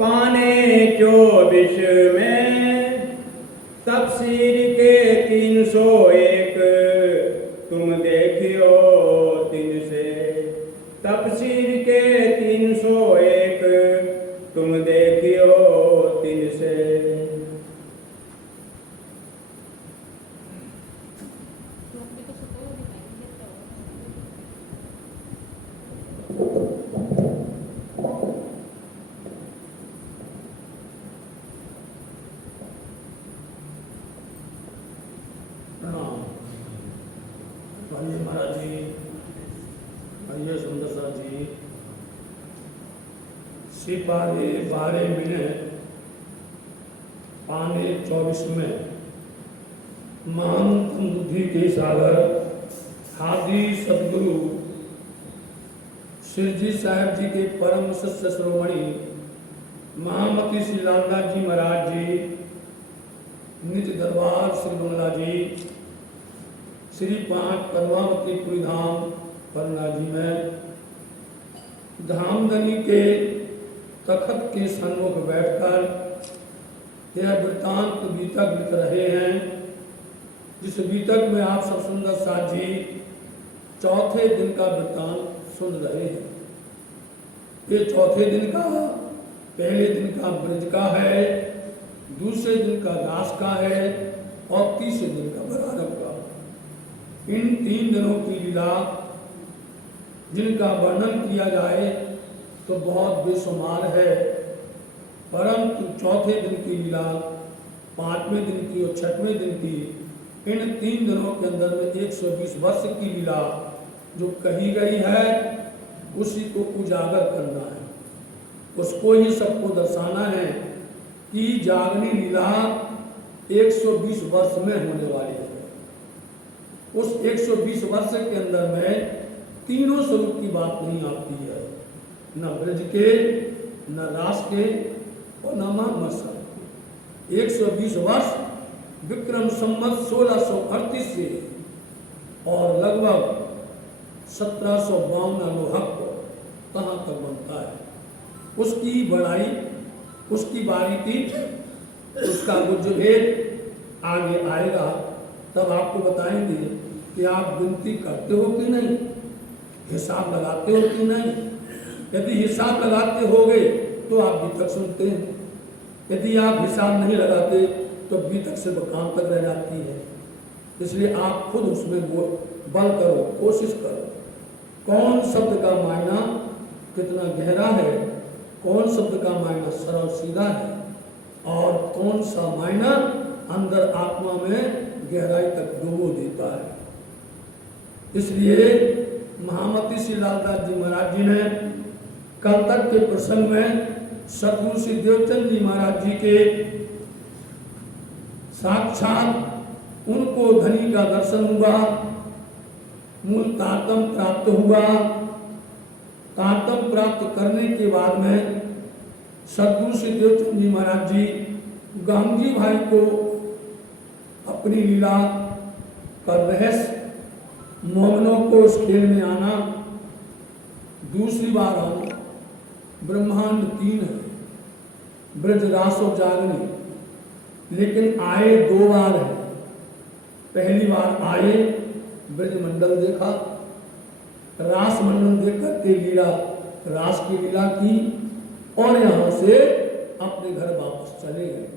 पाने 24 में तफसीर के 301 तुम देखियो 3 से। तफसीर के 301 तुम देखियो 3 से। महाराज जी, आइए सुंदर सा जी, सिपाही 12 मिनट पाने 24 में महान बुद्धि के सागर हादी सदगुरु श्री जी साहब जी के परम शिष्य श्रोमणी महामती श्री रामदास जी महाराज जी, निज दरबार श्री बंगला जी, श्री 5 पद्मावतीपुरी धाम पटना जी में धामधनी के तखत के सन्मुख बैठकर यह वृत्तांत बीतक लिख रहे हैं, जिस बीतक में आप सब सुंदर साथ जी चौथे दिन का वृत्तांत सुन रहे हैं। ये चौथे दिन का, पहले दिन का ब्रज का है, दूसरे दिन का दास का है और तीसरे दिन का बरारब का। इन 3 दिनों की लीला जिनका वर्णन किया जाए तो बहुत बेशुमार है, परंतु चौथे दिन की लीला, 5वें दिन की और 6वें दिन की, इन 3 दिनों के अंदर में 120 वर्ष की लीला जो कही गई है उसी को उजागर करना है, उसको ही सबको दर्शाना है कि जागनी लीला 120 वर्ष में होने वाली है। उस 120 वर्ष के अंदर में तीनों स्वरूप की बात नहीं आती है, न ब्रज के, न रास के और न महामसा। 120 वर्ष विक्रम संवत 1638 से और लगभग 1752 लोहक कहाँ तक बनता है, उसकी बढ़ाई, उसकी बारीकी, उसका गुज्ज भेद आगे आएगा, तब आपको बताएंगे कि आप गिनती करते हो कि नहीं, हिसाब लगाते हो कि नहीं। यदि हिसाब लगाते होगे तो आप बीतक सुनते हैं, यदि आप हिसाब नहीं लगाते तो बीतक से बकाम तक रह जाती है। इसलिए आप खुद उसमें बल करो, कोशिश करो, कौन शब्द का मायना कितना गहरा है, कौन शब्द का मायना सरल सीधा है और कौन सा मायना अंदर आत्मा में गहराई तक डुबो देता है। इसलिए महामती श्री लालदास जी महाराज जी ने कल तक के प्रसंग में सतगुरु श्री देवचंद जी महाराज जी के साक्षात उनको धनी का दर्शन हुआ, मूल तारतम प्राप्त हुआ। तारतम प्राप्त करने के बाद में सतगुरु श्री देवचंद जी महाराज जी गांधी भाई को अपनी लीला का रहस्य, मोहनों को इस खेल में आना, दूसरी बार आना, ब्रह्मांड 3 है, ब्रज रास और जागनी, लेकिन आए 2 बार है। पहली बार आए, ब्रज मंडल देखा, रास मंडल देख करके लीला, रास की लीला की और यहाँ से अपने घर वापस चले गए।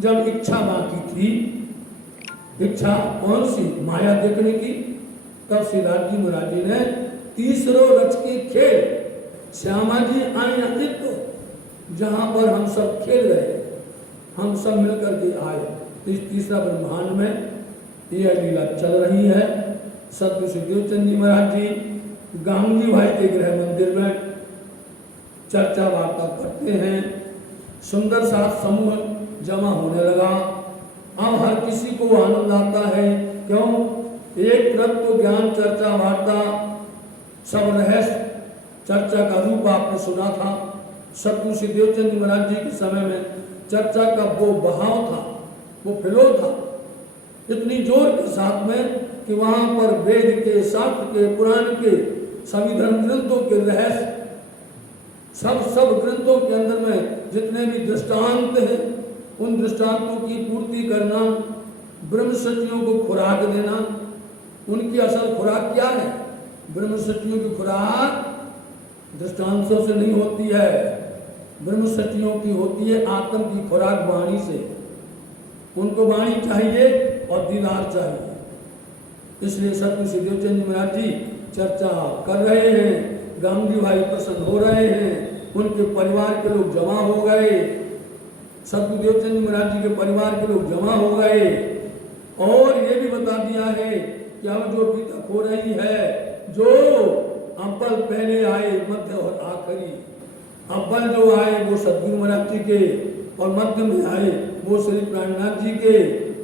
जब इच्छा बाकी थी, इच्छा कौन सी, माया देखने की, तब श्री राज जी महाराज जी ने तीसरो रच के खेल, श्यामा जी आए अतित्व, जहाँ पर हम सब खेल रहे, हम सब मिलकर के आए। तो इस तीसरा ब्रह्मांड में यह लीला चल रही है। सतगुरु श्री देवचंद जी महाराज जी गांधी भाई के गृह मंदिर में चर्चा वार्ता करते हैं। सुंदर सा समूह जमा होने लगा। अब हर किसी को आनंद आता है, क्यों? एक तत्व ज्ञान चर्चा वार्ता, सब रहस्य चर्चा का रूप आपने सुना था। सतगुरु श्री देवचंद जी महाराज जी के समय में चर्चा का वो बहाव था, वो फ्लो था, इतनी जोर के साथ में कि वहां पर वेद के, शास्त्र के, पुराण के, सभी धर्म ग्रंथों के रहस्य, सब ग्रंथों के अंदर में जितने भी दृष्टांत हैं उन दृष्टांतों की पूर्ति करना, ब्रह्मसचियों को खुराक देना। उनकी असल खुराक क्या है? ब्रह्मसचियों की खुराक दृष्टांतों से नहीं होती है, ब्रह्मसचियों की होती है आत्म की खुराक वाणी से। उनको वाणी चाहिए और दीदार चाहिए। इसलिए सतगुरु श्री देवचंद महाराज जी चर्चा कर रहे हैं, गांधी भाई प्रसन्न हो रहे हैं, उनके परिवार के लोग जमा हो गए, सतगुरु देवचंद महाराज जी के परिवार के लोग जमा हो गए और ये भी बता दिया है कि अब जो बीतक हो रही है, जो अव्वल पहले आए, मध्य और आखिरी, अव्वल जो आए वो सतगुरु महाराज जी के और मध्य में आए वो श्री प्राणनाथ जी के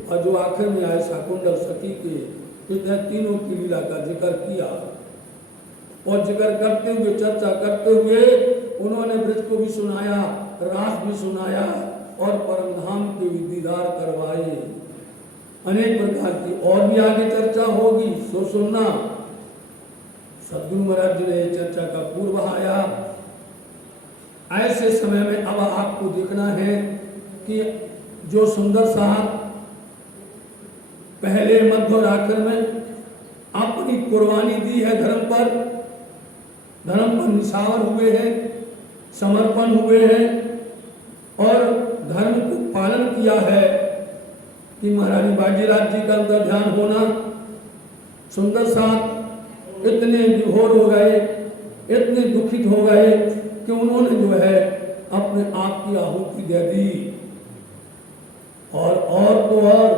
और जो आखिर में आए शाकुंतल सखी के, इतने तीनों की लीला का जिक्र किया। और जिक्र करते हुए, चर्चा करते हुए उन्होंने ब्रज को भी सुनाया, रास भी सुनाया और परम धाम के भी दीदार करवाए। अनेक प्रकार की और भी आगे चर्चा होगी, सो सुनना। सतगुरु महाराज जी ने चर्चा का पूर्व आया। ऐसे समय में अब आपको देखना है कि जो सुंदर साहब पहले, मध्य और आखिर में अपनी कुर्बानी दी है धर्म पर निछावर हुए हैं, समर्पण हुए हैं और धर्म को पालन किया है कि महारानी बाजीराज जी का अंदर ध्यान होना। सुंदर साहब इतने विभोर हो गए, इतने दुखित हो गए कि उन्होंने जो है अपने आप की आहुति दे दी। और तो और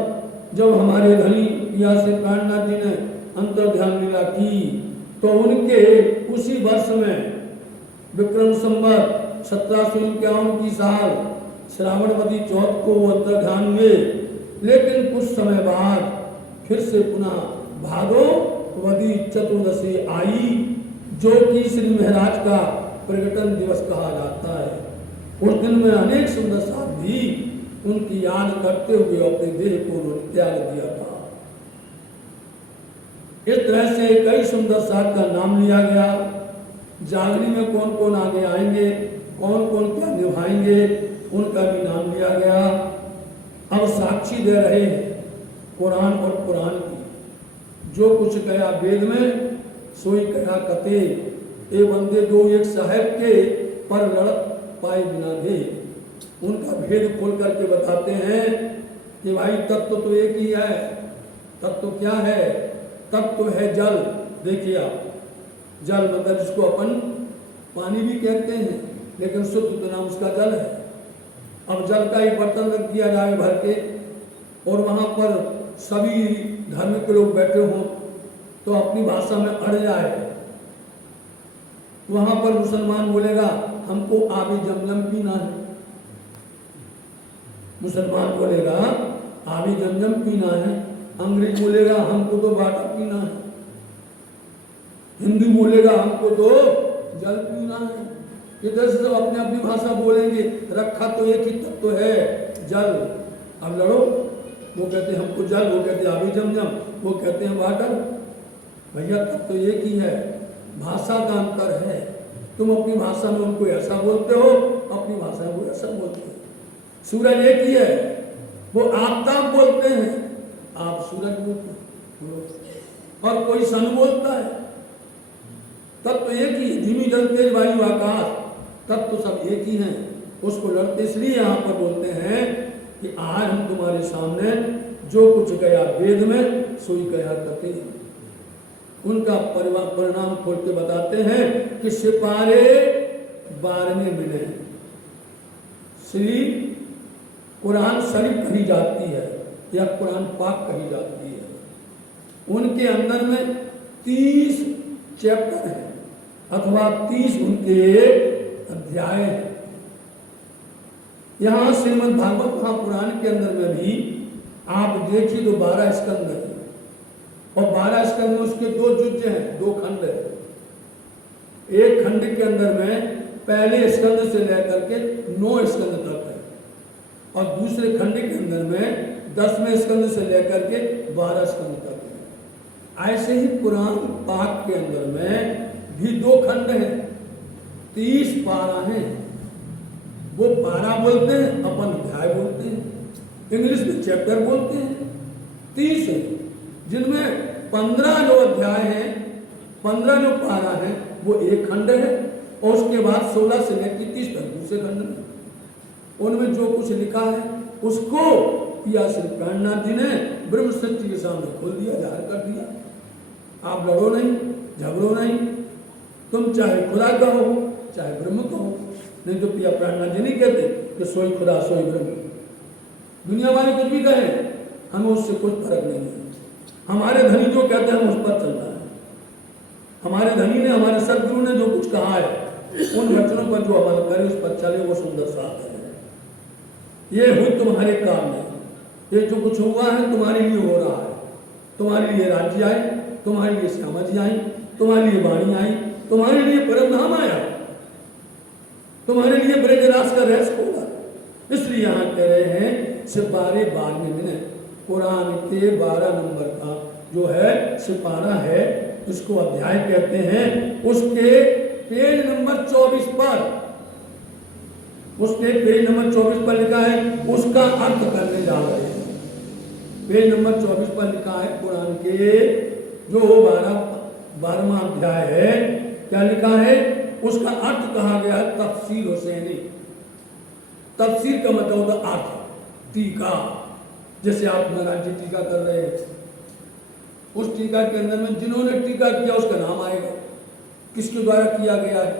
जब हमारे धनी पिया से प्राणनाथ जी ने अंतर ध्यान लीला की तो उनके उसी वर्ष में विक्रम संवत 1751 की साल श्रावणवती चौथ को वो अंतर ध्यान हुए। लेकिन कुछ समय बाद फिर से पुनः भादोवदी चतुर्दशी आई, जो कि श्री महाराज का प्रकटन दिवस कहा जाता है। उस दिन में अनेक सुंदर साथ भी उनकी याद करते हुए अपने देह को त्याग दिया था। इस तरह से कई सुंदर साथ का नाम लिया गया। जागरी में कौन कौन आगे आएंगे, कौन कौन क्या निभाएंगे, उनका भी नाम लिया गया। अब साक्षी दे रहे हैं कुरान और कुरान की। जो कुछ कहा वेद में सोई कहा कते, ए बंदे दो एक साहेब के पर लड़त पाए बिना दे। उनका भेद खोल करके बताते हैं कि भाई तत्व तो एक ही है। तत्व क्या है? तत्व है जल। देखिए आप, जल मतलब जिसको अपन पानी भी कहते हैं, लेकिन शुद्ध तो नाम उसका जल है। अब जल का एक बर्तन रख दिया जाए भर के और वहां पर सभी धर्म के लोग बैठे हों तो अपनी भाषा में अड़ जाए। वहां पर मुसलमान बोलेगा हमको आबी जमजम पीना है, मुसलमान बोलेगा आबी जमजम पीना है, अंग्रेज बोलेगा हमको तो वाटर पीना है, हिंदू बोलेगा हमको तो जल पीना है। इधर से सब अपनी अपनी भाषा बोलेंगे, रखा तो एक ही तत्व है जल। अब लड़ो, वो कहते हैं हमको जल, वो कहते हैं आबी जमजम, वो कहते हैं वाटर। भैया तत्व तो एक ही है, भाषा का अंतर है। तुम अपनी भाषा में उनको ऐसा बोलते हो, अपनी भाषा में वो ऐसा बोलते हो। सूरज एक ही है, वो आफ्ताब बोलते हैं, आप सूरज बोलते हो, और कोई सन बोलता है। तब तो एक ही, धीमी जल तेज वायु आकाश, तब तो सब एक ही हैं। उसको लड़ते इसलिए यहाँ पर बोलते हैं कि आज हम तुम्हारे सामने जो कुछ गया वेद में सोई गया करते हैं। उनका परिणाम खोल के बताते हैं कि सिपारे 12वें मिले। श्री कुरान शरीफ कही जाती है या कुरान पाक कही जाती है। उनके अंदर में 30 चैप्टर हैं अथवा 30 उनके अध्याय हैं। यहाँ श्रीमद् भागवत महापुराण के अंदर में भी आप देखिए तो 12 स्कंद है और 12 स्कंद में उसके 2 युज्य हैं, 2 खंड है। एक खंड के अंदर में पहले स्कंद से लेकर के 9 स्कंद तक है और दूसरे खंड के अंदर में 10वें स्कंद से लेकर के 12 स्कंद तक है। ऐसे ही पुराण पाक के अंदर में भी 2 खंड हैं, 30 पारा हैं। वो पारा बोलते हैं, अपन अध्याय बोलते हैं, इंग्लिश में चैप्टर बोलते हैं। 30 है, जिनमें 15 जो अध्याय हैं, 15 जो पारा है वो एक खंड है, और उसके बाद 16 से लेकर 30 तक दूसरे खंड में। उनमें जो कुछ लिखा है उसको पिया श्री प्राणनाथ जी ने ब्रह्म सत्य के सामने खोल दिया, जाहिर कर दिया। आप लड़ो नहीं, झगड़ो नहीं, तुम चाहे खुदा कहो चाहे ब्रह्म कहो, नहीं तो पिया प्राणनाथ जी नहीं कहते कि सोई खुदा सोई ब्रह्म। दुनिया वाले कुछ भी कहे, हमें उससे कुछ फर्क नहीं है। हमारे धनी जो कहते हैं हम उस पर चलना है। हमारे धनी ने, हमारे सदगुरु ने जो कुछ कहा है उन वचनों पर जो अमल करे, उस पर चले, वो सुंदर साथ है। ये हुई तुम्हारे काम में, ये जो कुछ हुआ है तुम्हारे लिए हो रहा है। तुम्हारे लिए राज्य आए, तुम्हारे लिए श्यामा जी आई, तुम्हारे लिए वाणी आई, तुम्हारे लिए परम धाम आया, तुम्हारे लिए ब्रजराज का रहस्य होगा। इसलिए यहाँ कह रहे हैं सिपारे 12 दिन, कुरान के 12 नंबर का जो है सिपारा है, उसको अध्याय कहते हैं। उसके पेज नंबर 24 पर, उसके पेज नंबर 24 पर लिखा है, उसका अर्थ करने जा रहे हैं। पेज नंबर 24 पर लिखा है कुरान के जो 12वां अध्याय है, क्या लिखा है, उसका अर्थ कहा गया है तफसीर हुसैनी। तफसीर का मतलब होता अर्थ, टीका। जैसे आप महाराज जी टीका कर रहे हैं, उस टीका के अंदर में जिन्होंने टीका किया उसका नाम आएगा, किसके द्वारा किया गया है।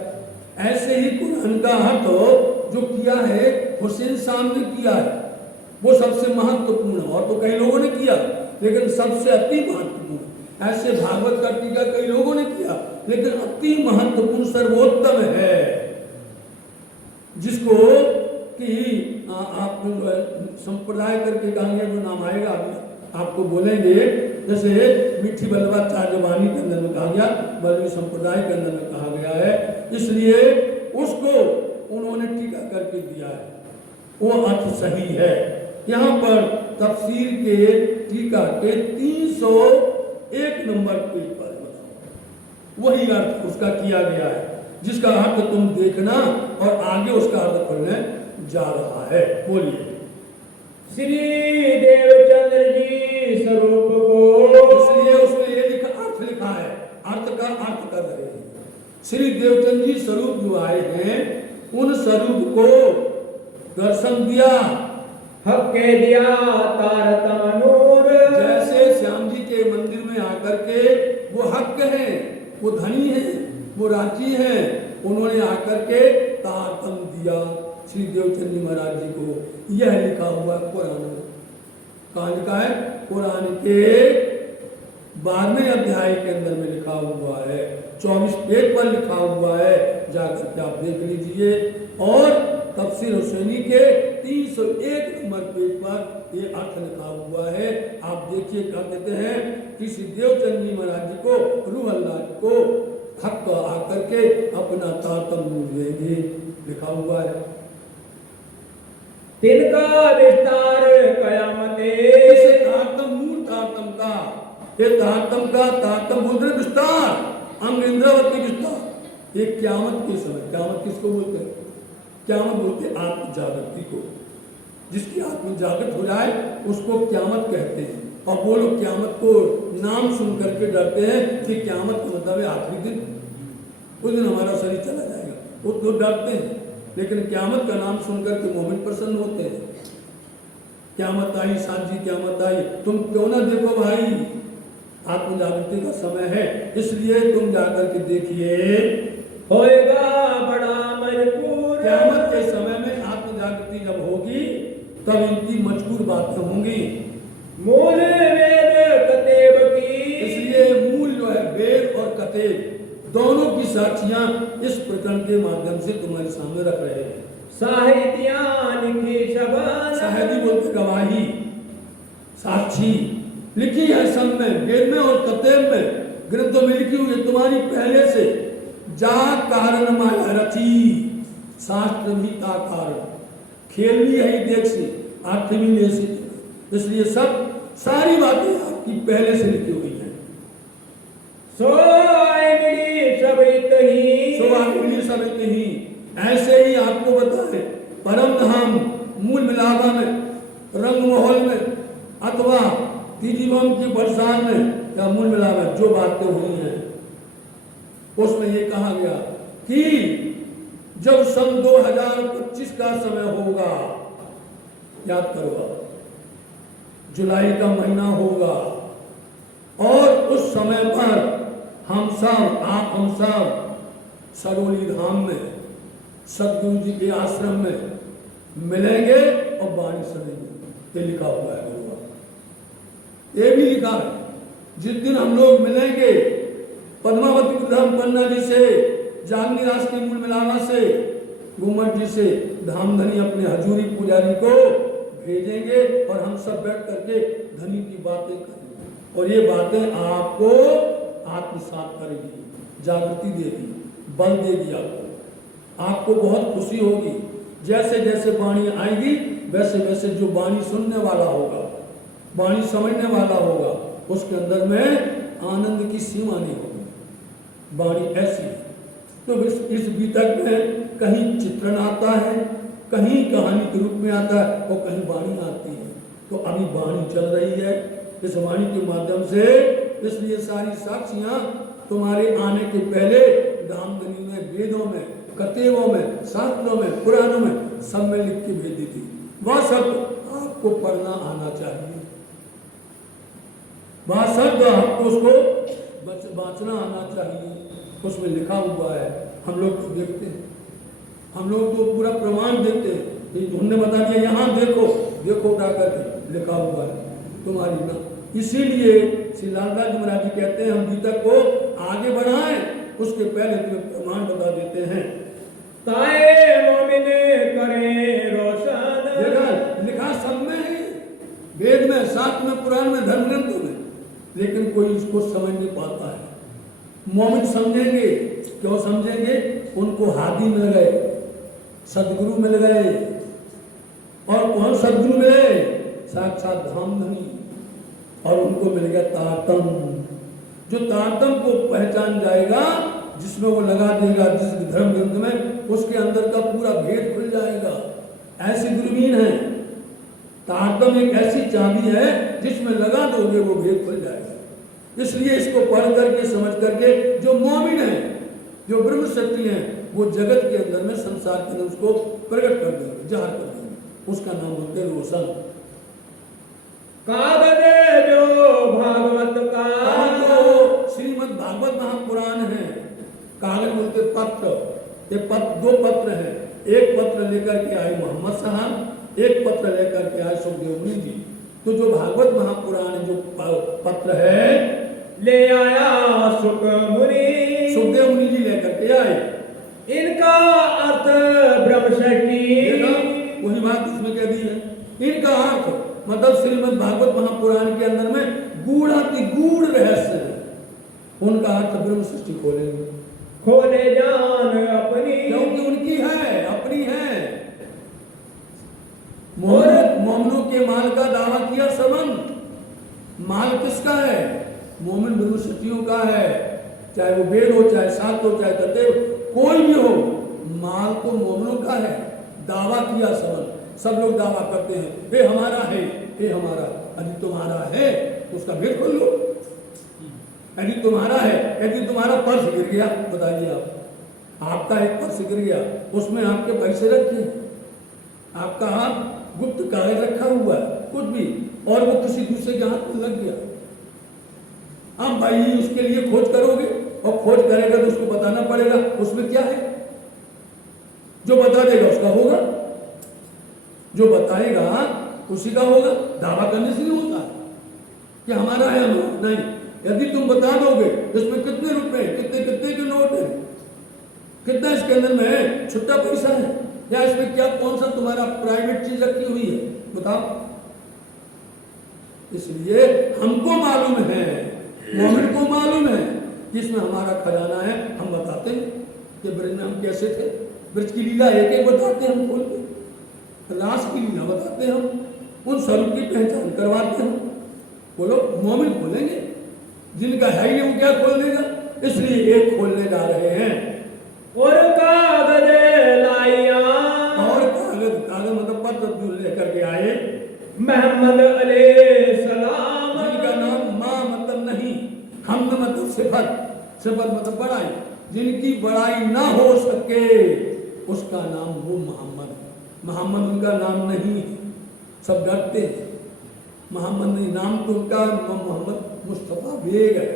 ऐसे ही कुरान का अर्थ जो किया है हुसैन साहब ने किया है, वो सबसे महत्वपूर्ण। और तो कई लोगों ने किया, लेकिन सबसे अति महत्वपूर्ण। ऐसे भागवत का टीका कई लोगों ने किया, लेकिन अति महत्वपूर्ण सर्वोत्तम है, जिसको कि आप संप्रदाय करके कहेंगे जो नाम आएगा आपको बोलेंगे। जैसे मीठी बल्लभाचार्य वाणी के अंदर में कहा गया, बल्लभी संप्रदाय के अंदर में कहा गया है, इसलिए उसको उन्होंने टीका करके दिया है, वो अर्थ सही है। यहाँ पर तफसीर के टीका के 301 नंबर पेज पर वही अर्थ उसका किया गया है, जिसका अर्थ तुम देखना और आगे उसका अर्थ पढ़ने जा रहा है। बोलिए। श्री देवचंद्र जी स्वरूप को, इसलिए उसमें ये लिखा, अर्थ लिखा है, अर्थ का अर्थ कर रहे हैं। श्री देवचंद्र जी स्वरूप जो आए हैं, उन स्वरूप को दर्शन दिया, हक के दिया तारतमनूर। जैसे श्याम जी के मंदिर में आकर के वो हक है, वो धनी है, वो राजी है, उन्होंने आकर के तारतम दिया श्री देवचंद जी महाराज जी को। यह लिखा हुआ कुरान में, कहाँ लिखा है, कुरान के 12वें अध्याय के अंदर में लिखा हुआ है, 24 पेज पर लिखा हुआ है, जाकर के आप देख लीजिए। और तफसीर हुसैनी के 301 नंबर पेज पर ये अर्थ लिखा हुआ है। आप देखिए, क्या कहते हैं कि श्री देवचंद जी महाराज जी को, रूह अल्लाह को हक आकर के अपना तारतम नूर देंगे, लिखा हुआ है। तिनका विस्तार कयामते, इसे तारतम नूर, तारतम का, ये तारतम का, तारतम बोल रहे विस्तार, अंग इंद्रावती विस्तार। ये क्यामत के समय, क्यामत किसको बोलते हैं, क्यामत बोलते आत्म जागृति को। जिसकी आत्म जागृत हो जाए उसको क्यामत कहते हैं। और वो लोग क्यामत को नाम सुन करके डरते हैं कि क्यामत का मतलब है आखिरी दिन, उस दिन हमारा शरीर चला जाएगा, वो तो डरते हैं। लेकिन क्यामत का नाम सुनकर के मोमिन प्रसन्न होते हैं। क्यामत आई, सांझी क्यामत आई, तुम क्यों ना देखो भाई, आत्म जागृति का समय है, इसलिए तुम जाकर के देखिए, होएगा बड़ा मजबूर। क्यामत के समय में आत्म जागृति जब होगी तब इनकी मजबूर बातें होंगी। मूल वेद कतेब की, इसलिए मूल जो है वेद और कतेब दोनों की साक्षियां इस प्रकरण के माध्यम से तुम्हारे सामने रख रहे हैं। साहित्यान की शबन, साहिदी बोलते गवाही, साक्षी लिखी है सब में, वेद में और कतेब में, ग्रंथों में लिखी हुई है तुम्हारी पहले से। जा कारण माया रची, शास्त्र भी का कारण, खेल भी है देख से, अर्थ भी ले से। इसलिए सब सारी बातें आपकी पहले से लिखी हुई है। सो आइमिली सब इत ही, सो आइमिली सब इत ही, ऐसे ही आपको बताए परम धाम मूल मिलावा में, रंग महल में, अथवा तीजी बम की बरसात में या मूल मिलावा में जो बातें हुई हैं उसमें ये कहा गया कि जब सन 2025 का समय होगा, याद करो आप, जुलाई का महीना होगा और उस समय पर हम सब सरोली धाम में सतगुरु जी के आश्रम में मिलेंगे और वाणी सुनेंगे। ये लिखा हुआ है भगवान, ये भी लिखा है जिस दिन हम लोग मिलेंगे पद्मावती धाम पन्ना जी से, जागनी रास की मूल मिलावा से, गुम्मट जी से धामधनी अपने हजूरी पुजारी को भेजेंगे और हम सब बैठ करके धनी की बातें करेंगे और ये बातें आपको आत्मसात करेगी, जागृति देगी, बल देगी आपको बहुत खुशी होगी। जैसे जैसे वाणी आएगी वैसे वैसे जो वाणी सुनने वाला होगा, वाणी समझने वाला होगा, उसके अंदर में आनंद की सीमा नहीं होगी। वाणी ऐसी है। तो इस बीतक में कहीं चित्रण आता है, कहीं कहानी के रूप में आता है और कहीं वाणी आती है। तो अभी वाणी चल रही है इस वाणी के माध्यम से, इसलिए सारी साक्षियां तुम्हारे आने के पहले धामधनी में, वेदों में, कतेवों में, शास्त्रों में, पुराणों में सब में लिख के भेजी थी। वह शब्द आपको पढ़ना आना चाहिए, वह शब्द आपको उसको बांचना आना चाहिए। उसमें लिखा हुआ है, हम लोग तो देखते हैं, हम लोग तो पूरा प्रमाण देते हैं। उन्होंने बता दिया यहाँ देखो उठा करके लिखा हुआ है तुम्हारी ना। इसीलिए श्री लालराज महाराज जी कहते हैं हम बीतक को आगे बढ़ाएं, उसके पहले तुम्हें प्रमाण बता देते हैं। ताए मोमिन करें रोशन, देखा लिखा सब में है, वेद में, शास्त्र में, पुराण में, धर्म ग्रंथों में, लेकिन कोई इसको समझ नहीं पाता है। मोमिन समझेंगे, क्यों समझेंगे? उनको हादी मिल गए, सदगुरु मिल गए। और कौन सदगुरु मिले? साक्षात धामधनी। और उनको मिल गया तारतम। जो तारतम को पहचान जाएगा, जिसमें वो लगा देगा जिस धर्म ग्रंथ में, उसके अंदर का पूरा भेद खुल जाएगा। ऐसी दूरबीन है तारतम, एक ऐसी चाबी है जिसमें लगा दोगे वो भेद खुल जाएगा। इसलिए इसको पढ़ करके समझ करके जो मोमिन है, जो ब्रह्म शक्ति है, वो जगत के अंदर में, संसार के अंदर उसको प्रकट कर देंगे, जाहिर कर देंगे। उसका नाम होते हैं रोशन। कागज जो भागवत का, जो श्रीमद् भागवत महापुराण है, कागज बोलते पत्र। ये पत्र, दो पत्र हैं। एक पत्र लेकर के आए मोहम्मद साहब, एक पत्र लेकर के आए सुखदेव मुनि जी। तो जो भागवत महापुराण जो पत्र है ले आया सुखदेव मुनि जी लेकर के आए। इनका अर्थ ब्रह्मशक्ति, वही बात इसमें कह दी है। इनका अर्थ मतलब श्रीमद् भागवत महापुराण के अंदर में गूढ़ रहस्य है। उनका अर्थ ब्रह्म सृष्टि खोलेंगे, खोले जान अपनी, क्योंकि उनकी है, अपनी है। मोमिनों के माल का दावा किया सबन। माल किसका है? मोमिन ब्रह्म सृष्टियों का है। चाहे वो वेद हो, चाहे शास्त्र हो, चाहे कतेव, कोई भी हो, माल तो मोमिनों का है। दावा किया सबन। सब लोग दावा करते हैं ये हमारा है, ये हमारा। यदि तुम्हारा है तो उसका भेद खोल लो। यदि तुम्हारा है, यदि तुम्हारा पर्स गिर गया, बताइए आपका एक पर्स गिर गया, उसमें आपके पैसे रखे हैं, आपका हाथ गुप्त कागज रखा हुआ है, कुछ भी, और वो किसी दूसरे के हाथ में लग गया, आप भाई उसके लिए खोज करोगे और खोज करेगा तो उसको बताना पड़ेगा उसमें क्या है। जो बता देगा उसका होगा, जो बताएगा उसी का होगा। दावा करने से नहीं होता कि हमारा है, हमारा नहीं। यदि तुम बता दोगे इसमें कितने रुपए, कितने कितने के नोट है, कितना इसके अंदर में है, छुट्टा पैसा है, या इसमें क्या कौन सा तुम्हारा प्राइवेट चीज रखी हुई है, बताओ। इसलिए हमको मालूम है, मोमिन को मालूम है कि इसमें हमारा खजाना है। हम बताते हैं कि ब्रज में हम कैसे थे, ब्रज की लीला एक एक बताते हैं हम, खोल के रास की लीला बताते हैं हम, उन स्वरूप की पहचान करवाते हैं। बोलो मोमिन खोलेंगे, जिनका है ही वो क्या खोल देगा। इसलिए एक खोलने जा रहे हैं। और कागज लाइया, और कागज मोहम्मद अलैहिस्सलाम जिनका नाम माँ मतलब नहीं, हमद मतलब सिफत, सिफत मतलब बड़ाई, जिनकी बड़ाई ना हो सके उसका नाम वो मोहम्मद। मोहम्मद उनका नाम नहीं है, सब डरते हैं मोहम्मद नहीं, नाम तो उनका मोहम्मद मुस्तफा बेग है।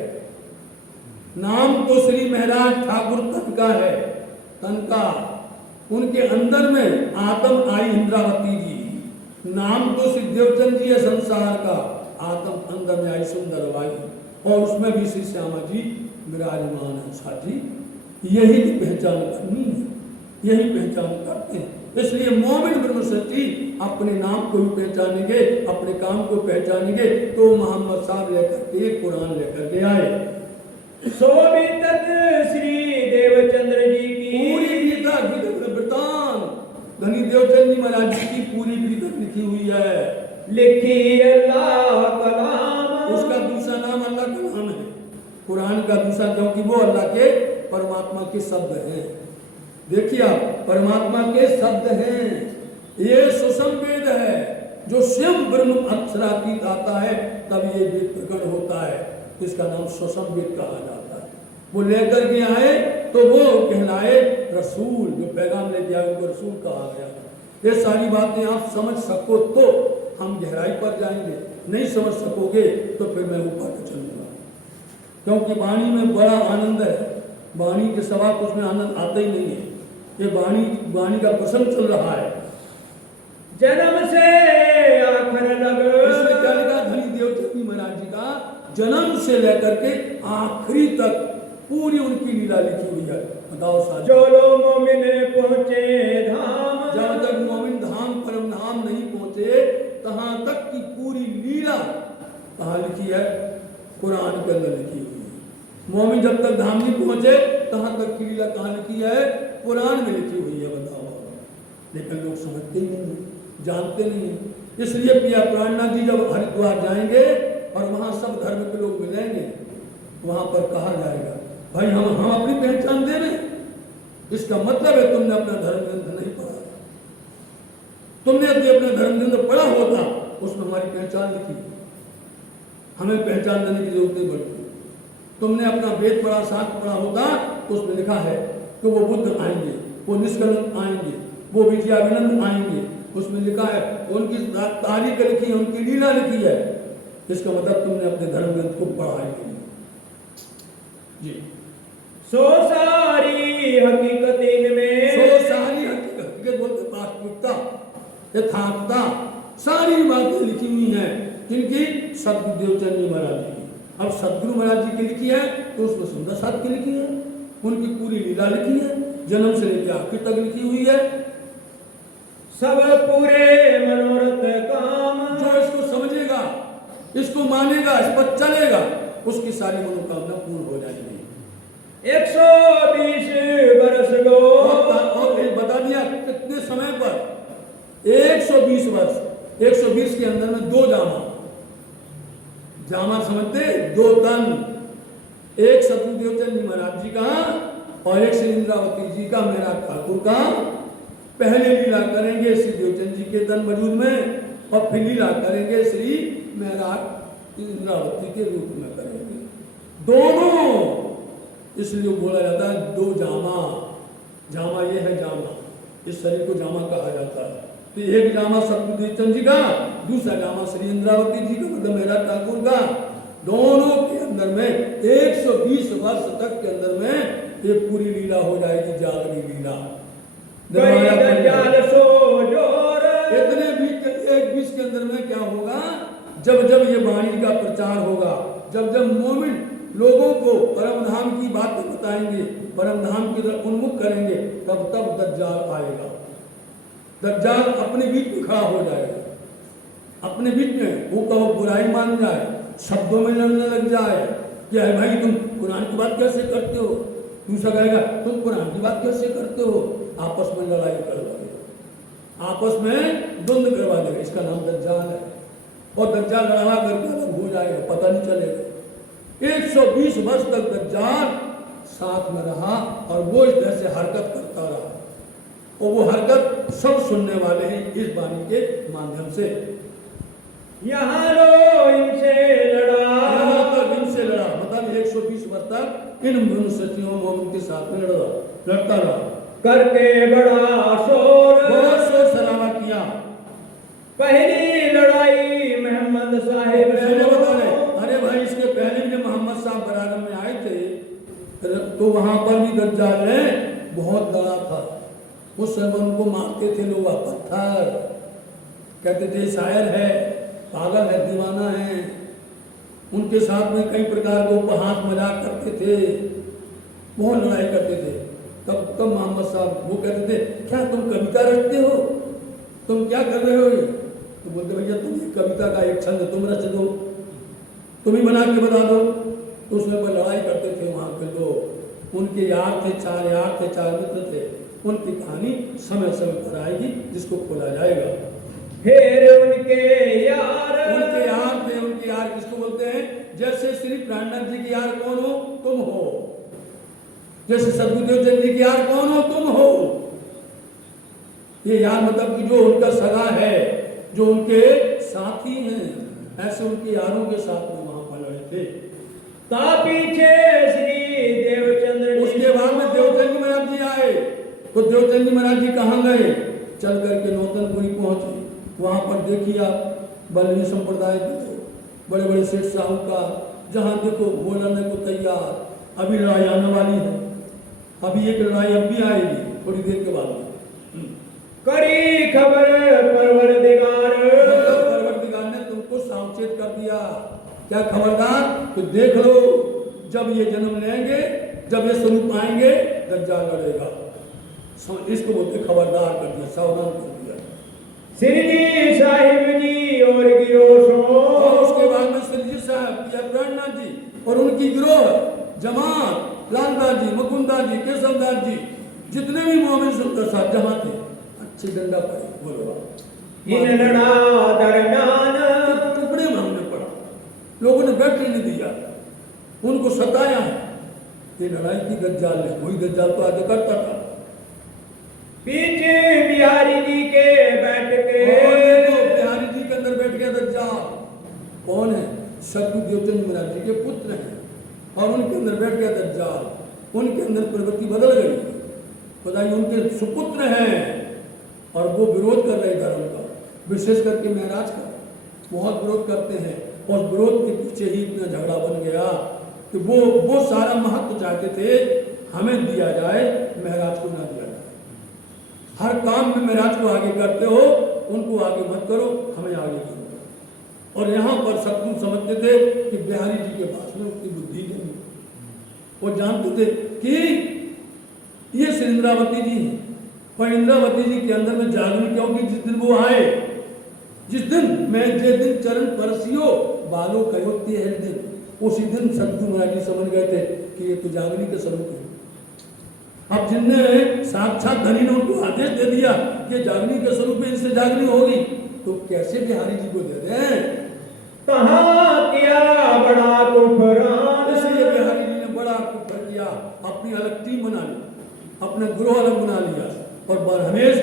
नाम तो श्री महराज ठाकुर तन का है, तन का। उनके अंदर में आत्म आई इंद्रावती जी, नाम तो श्री देवचंद जी है संसार का, आत्म अंदर में आई सुंदर बाई, और उसमें भी श्री श्यामा जी विराजमान है। साथी यही की पहचान करनी है, यही पहचान करते हैं। इसलिए मोमिन ब्रह्म सच्ची अपने नाम को भी पहचानेंगे, अपने काम को पहचानेंगे, तो मोहम्मद साहब लेकर के कुरान लेकर के आए। शोभित श्री देवचंद्र जी की पूरी गीता वृतान धनी देवचंद जी महाराज जी की पूरी गीता लिखी हुई है। लिखी अल्लाह कलाम, उसका दूसरा नाम अल्लाह का नाम है, कुरान का दूसरा, क्योंकि वो अल्लाह के परमात्मा के शब्द हैं। देखिए आप, परमात्मा के शब्द हैं, ये सुसंवेद है, जो स्वयं ब्रह्म अक्षरातीत आता है तब ये वेद प्रकट होता है, इसका नाम सुसंवेद कहा जाता है। वो लेकर के आए तो वो कहलाए रसूल, जो पैगाम लेके आए उनको रसूल कहा गया। ये सारी बातें आप समझ सको तो हम गहराई पर जाएंगे, नहीं समझ सकोगे तो फिर मैं ऊपर चलूंगा, क्योंकि वाणी में बड़ा आनंद है, वाणी के सिवा कुछ में आनंद आता ही नहीं है। ये वाणी का प्रसंग चल रहा है। जन्म से आखिर लग, इसमें क्या लिखा? धनी देवचंद जी महाराज जी का जन्म से लेकर के आखिरी तक पूरी उनकी लीला लिखी हुई है। बताओ साथ, जो लोग मोमिन पहुंचे धाम, जहां तक मोमिन धाम परम धाम नहीं पहुंचे तहां तक की पूरी लीला कहाँ लिखी है? कुरान के अंदर लिखी हुई है। मोमिन जब तक धाम नहीं पहुंचे तहां तक की लीला कहाँ लिखी है? कुरान में लिखी हुई है। बताओ, लेकिन लोग समझते ही नहीं, जानते नहीं है। इसलिए प्रिया प्राणनाथ जी जब हरिद्वार जाएंगे और वहां सब धर्म के लोग मिलेंगे, वहां पर कहा जाएगा भाई हम अपनी पहचान दे रहे, इसका मतलब है तुमने अपना धर्म ग्रंथ नहीं पढ़ा। तुमने यदि अपना धर्म ग्रंथ पढ़ा होता उसमें हमारी पहचान लिखी, हमें पहचान देने की जरूरत नहीं पड़ती। तुमने अपना वेद पढ़ा, शास्त्र पढ़ा होता तो उसमें लिखा है कि वो बुद्ध आएंगे, वो निष्कलंक आएंगे, वो विजयाभिनंद आएंगे, उसमें लिखा है, उनकी तारीख लिखी है, उनकी लीला लिखी है। इसका मतलब तुमने अपने धर्म ग्रंथ को पढ़ा है जी। सो सारी हकीकत इनमें, सो सारी हकीकत बोलते वास्तविकता, यथार्थता, सारी बातें लिखी हुई हैं। किनकी? सदगुरु देवचंद जी महाराज जी की। अब सदगुरु महाराज जी की लिखी है तो उसमें सुंदर साथ की लिखी है, उनकी पूरी लीला लिखी है, जन्म से लेकर आखिर तक लिखी हुई है। सब पूरे मनोरथ काम, जो इसको समझेगा, इसको मानेगा, इस पर चलेगा, उसकी सारी मनोकामना पूर्ण हो जाएगी। 120 वर्ष लो, और बता दिया कितने समय पर? 120 वर्ष। 120 के अंदर में 2 जामा, जामा समझते? 2 तन, एक सतगुरु देवचंद जी महाराज जी का और एक श्री इंद्रावती जी का, मेरा ठाकुर का। पहले लीला करेंगे श्री देवचंद जी के तन वजूद में, और फिर लीला करेंगे श्री महराज इंद्रावती के रूप में करेंगे, दोनों। इसलिए बोला जाता है 2 जामा। जामा ये है जामा, इस शरीर को जामा कहा जाता है। तो एक जामा सतगुरु देवचंद जी का, दूसरा जामा श्री इंद्रावती जी का, मतलब मेरा ठाकुर का। दोनों के अंदर में 120 वर्ष तक के अंदर में ये पूरी लीला हो जाएगी, जागरी लीला। इतने 120 के अंदर में क्या होगा? जब जब ये वाणी का प्रचार होगा, जब जब मोमिन लोगों को परम धाम की बातें बताएंगे, परम धाम की तरफ उन्मुख करेंगे, तब तब दज्जाल आएगा। दज्जाल अपने बीच में खड़ा हो जाएगा, अपने बीच में वो कहो बुराई मान जाए, शब्दों में लड़ने लग जाए कि अरे भाई तुम कुरान की बात कैसे करते हो, दूसरा कहेगा तुम कुरान की बात कैसे करते हो, आपस में लड़ाई करवा देगा, आपस में द्वंद करवा देगा। इसका नाम दज्जाल है। और दज्जाल लड़ा करके अलग हो जाएगा, पता नहीं चलेगा। 120 वर्ष तक दज्जाल साथ में रहा और वो इस तरह से हरकत करता रहा, और वो हरकत सब सुनने वाले हैं इस वाणी के माध्यम से। यहाँ लो इनसे लड़ा। यहाँ तक इनसे लड़ा, मतलब 120 वर्ष तक इन मनुष्यों मोमिन के साथ में लड़ता रहा, करके बड़ा शोर। बहुत शोर शराबा किया। पहली लड़ाई मोहम्मद साहिब पहले से बता रहे, अरे भाई इसके पहले भी जब मोहम्मद साहब बराबर में आए थे तो वहां पर भी दज्जाल ने बहुत लड़ा था। उस समय उनको मारते थे लोग पत्थर, कहते थे शायर है, पागल है, दीवाना है। उनके साथ में कई प्रकार के उपहास मजाक करते थे, बहुत लड़ाई करते थे। तब मोहम्मद साहब वो कहते थे, क्या तुम कविता रचते हो, तुम क्या कर रहे हो ये? तो बोलते भैया तुम कविता का एक छंद तुम रच दो, तुम ही बना के बता दो। तो उसमें पर लड़ाई करते थे वहाँ के लोग। उनके यार थे, 4 यार थे, 4 मित्र थे। उनकी कहानी समय समय पर आएगी जिसको खोला जाएगा। फिर उनके यार थे, उनके यार किसको बोलते हैं? जैसे श्री प्राणनाथ जी के यार कौन हो? तुम हो। जैसे सदगुरुदेव चंद जी के यार कौन हो? तुम हो। ये यार मतलब कि जो उनका सगा है, जो उनके साथी हैं, ऐसे उनके यारों के साथ में वहां पर लड़े थे। पीछे श्री देवचंद्र। उसके बाद में देवचंद जी महाराज जी आए। तो देवचंद जी महाराज जी कहाँ गए? चल करके नौतनपुरी पहुंचे। वहां पर देखिए आप बल्लवी संप्रदाय के बड़े बड़े सेठ साहूकार, जहां देखो बोलने को तैयार। अभी लड़ाई आने वाली है, अभी एक लड़ाई अब भी आएगी थोड़ी देर के बाद में। करी खबर परवरदिगार ने तुमको सावचेत कर दिया। क्या खबरदार? तो देख लो, जब ये जन्म लेंगे, जब ये स्वरूप आएंगे, दज्जाल लड़ेगा। इसको बोलते खबरदार कर दिया, सावधान कर दिया। श्री जी साहिब जी और गिरोह। और उसके बाद में श्री जी साहब या प्राणनाथ जी और उनकी गिरोह जमात, लालदास जी, मुकुंदास जी, केशवदास जी, जितने भी मोमिन सुंदर साहब जहाँ थे, अच्छी डंडा पाई। बोलो इन लड़ा दरमियान टुकड़े में हमने पड़ा, लोगों ने बैठने नहीं दिया, उनको सताया। ये लड़ाई की दज्जाल ने, वही दज्जाल तो आगे करता था। पीछे बिहारी जी के बैठ के, बिहारी जी के अंदर बैठ गया दज्जाल। कौन है? सदगुरु देवचंद महाराज जी के पुत्र हैं, और उनके अंदर बैठ गया दज्जाल। उनके अंदर प्रवृत्ति बदल गई। बताइए, उनके सुपुत्र हैं और वो विरोध कर रहे धर्म का, विशेष करके महाराज का बहुत विरोध करते हैं। और विरोध के पीछे ही इतना झगड़ा बन गया कि वो सारा महत्व चाहते थे हमें दिया जाए, महाराज को ना दिया जाए। हर काम में महाराज को आगे करते हो, उनको आगे मत करो, हमें आगे करो। और यहाँ पर सदगुरु समझते थे कि बिहारी जी के पास में उनकी बुद्धि नहीं, वो जानते थे कि ये श्री इंद्रावती जी हैं। पर इंद्रावती जी के अंदर में जागृति, क्योंकि जिस दिन वो आए, जिस दिन मैं जे दिन चरण परसियो बालो कयोते है दिन, उसी दिन सदगुरु महाराज जी समझ गए थे कि ये तो जागृति के स्वरूप है। अब जिनने साक्षात धनी ने उनको आदेश दे दिया कि जागृति के स्वरूप में इनसे जागृति होगी, तो कैसे बिहारी जी को दे दें? कहाँ किया बड़ा कुफरान। इसलिए बिहारी जी ने बड़ा कुफर किया, अपनी अलग टीम बना ली, अपना गुरु अलग बना लिया, और बरहमेश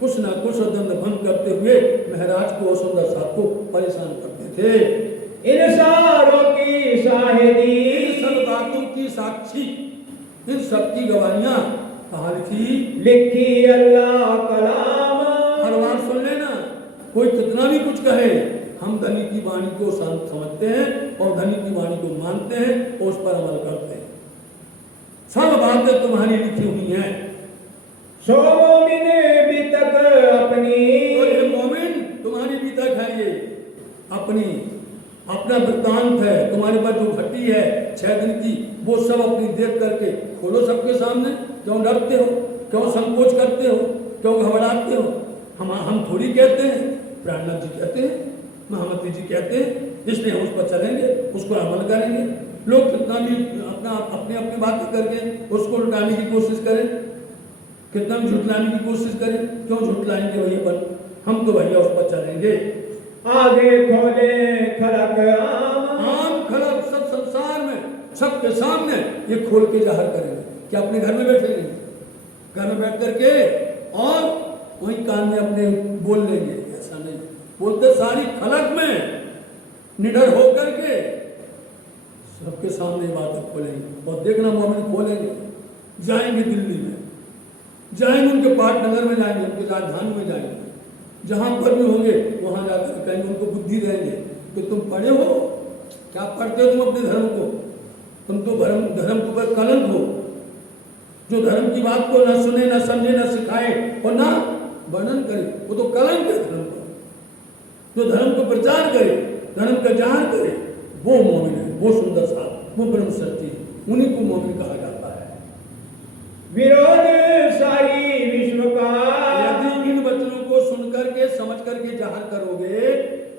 कुछ ना कुछ दंड भंग करते हुए महाराज को और सुंदर साहब को परेशान करते थे। इन सारों की शाहिदी, इन सब बातों की साक्षी, इन सब की गवाहियां कहाँ लिखी? लिखी अल्लाह कलाम। हर बार सुन लेना, कोई कितना भी कुछ कहे, हम धनी की वाणी को समझते हैं और धनी की वाणी को मानते हैं और उस पर अमल करते हैं। सब बातें तुम्हारी लिखी हुई हैं। सो मोमिन भी तक अपनी, तो ये मोमिन तुम्हारी भी तक है, ये अपनी अपना वृत्तांत है, तुम्हारे पास जो घटी है 6 दिन की, वो सब अपनी देख करके खोलो सबके सामने। क्यों डरते हो? क्यों संकोच करते हो? क्यों घबराते हो? हम थोड़ी कहते हैं, प्राणनाथ जी कहते हैं, महामती जी कहते हैं, इसलिए हम उस पर चलेंगे, उसको अमल करेंगे। लोग कितना भी अपनी बातें करके उसको लुटाने की कोशिश करें, कितना भी झुटलाने की कोशिश करें, क्यों झुटलाएंगे भैया? पर हम तो भैया उस पर चलेंगे। आगे खोले खलक आम खलक सब संसार में सबके सामने ये खोल के जाहिर करेंगे कि अपने घर में बैठे नहीं, घर में बैठ करके और वही कान में अपने बोल लेंगे, ऐसा नहीं। बोलते सारी खलक में निडर होकर के सबके सामने बातें खोलेंगे और देखना मोमिन खोलेंगे, जाएंगे दिल्ली में, जाएंगे उनके पाटनगर में, जाएंगे उनकी राजधानी में, जाएंगे जहां पर भी होंगे वहां जाकर कहेंगे, उनको बुद्धि देंगे कि तुम पढ़े हो, क्या पढ़ते हो तुम अपने धर्म को, तुम तो धर्म के ऊपर कलंक हो, जो धर्म की बात को न सुने न समझे न सिखाए और ना वर्णन करे, वो तो कलंक है धर्म पर। जो धर्म को प्रचार करे, धर्म का जहार करे, वो मोमिन है, वो सुंदर साथ, वो ब्रह्म सत्य, उन्हीं को मोमिन कहा जाता है। विरोध सारी विश्व का, यदि इन वचनों को सुनकर के समझ करके जाहिर करोगे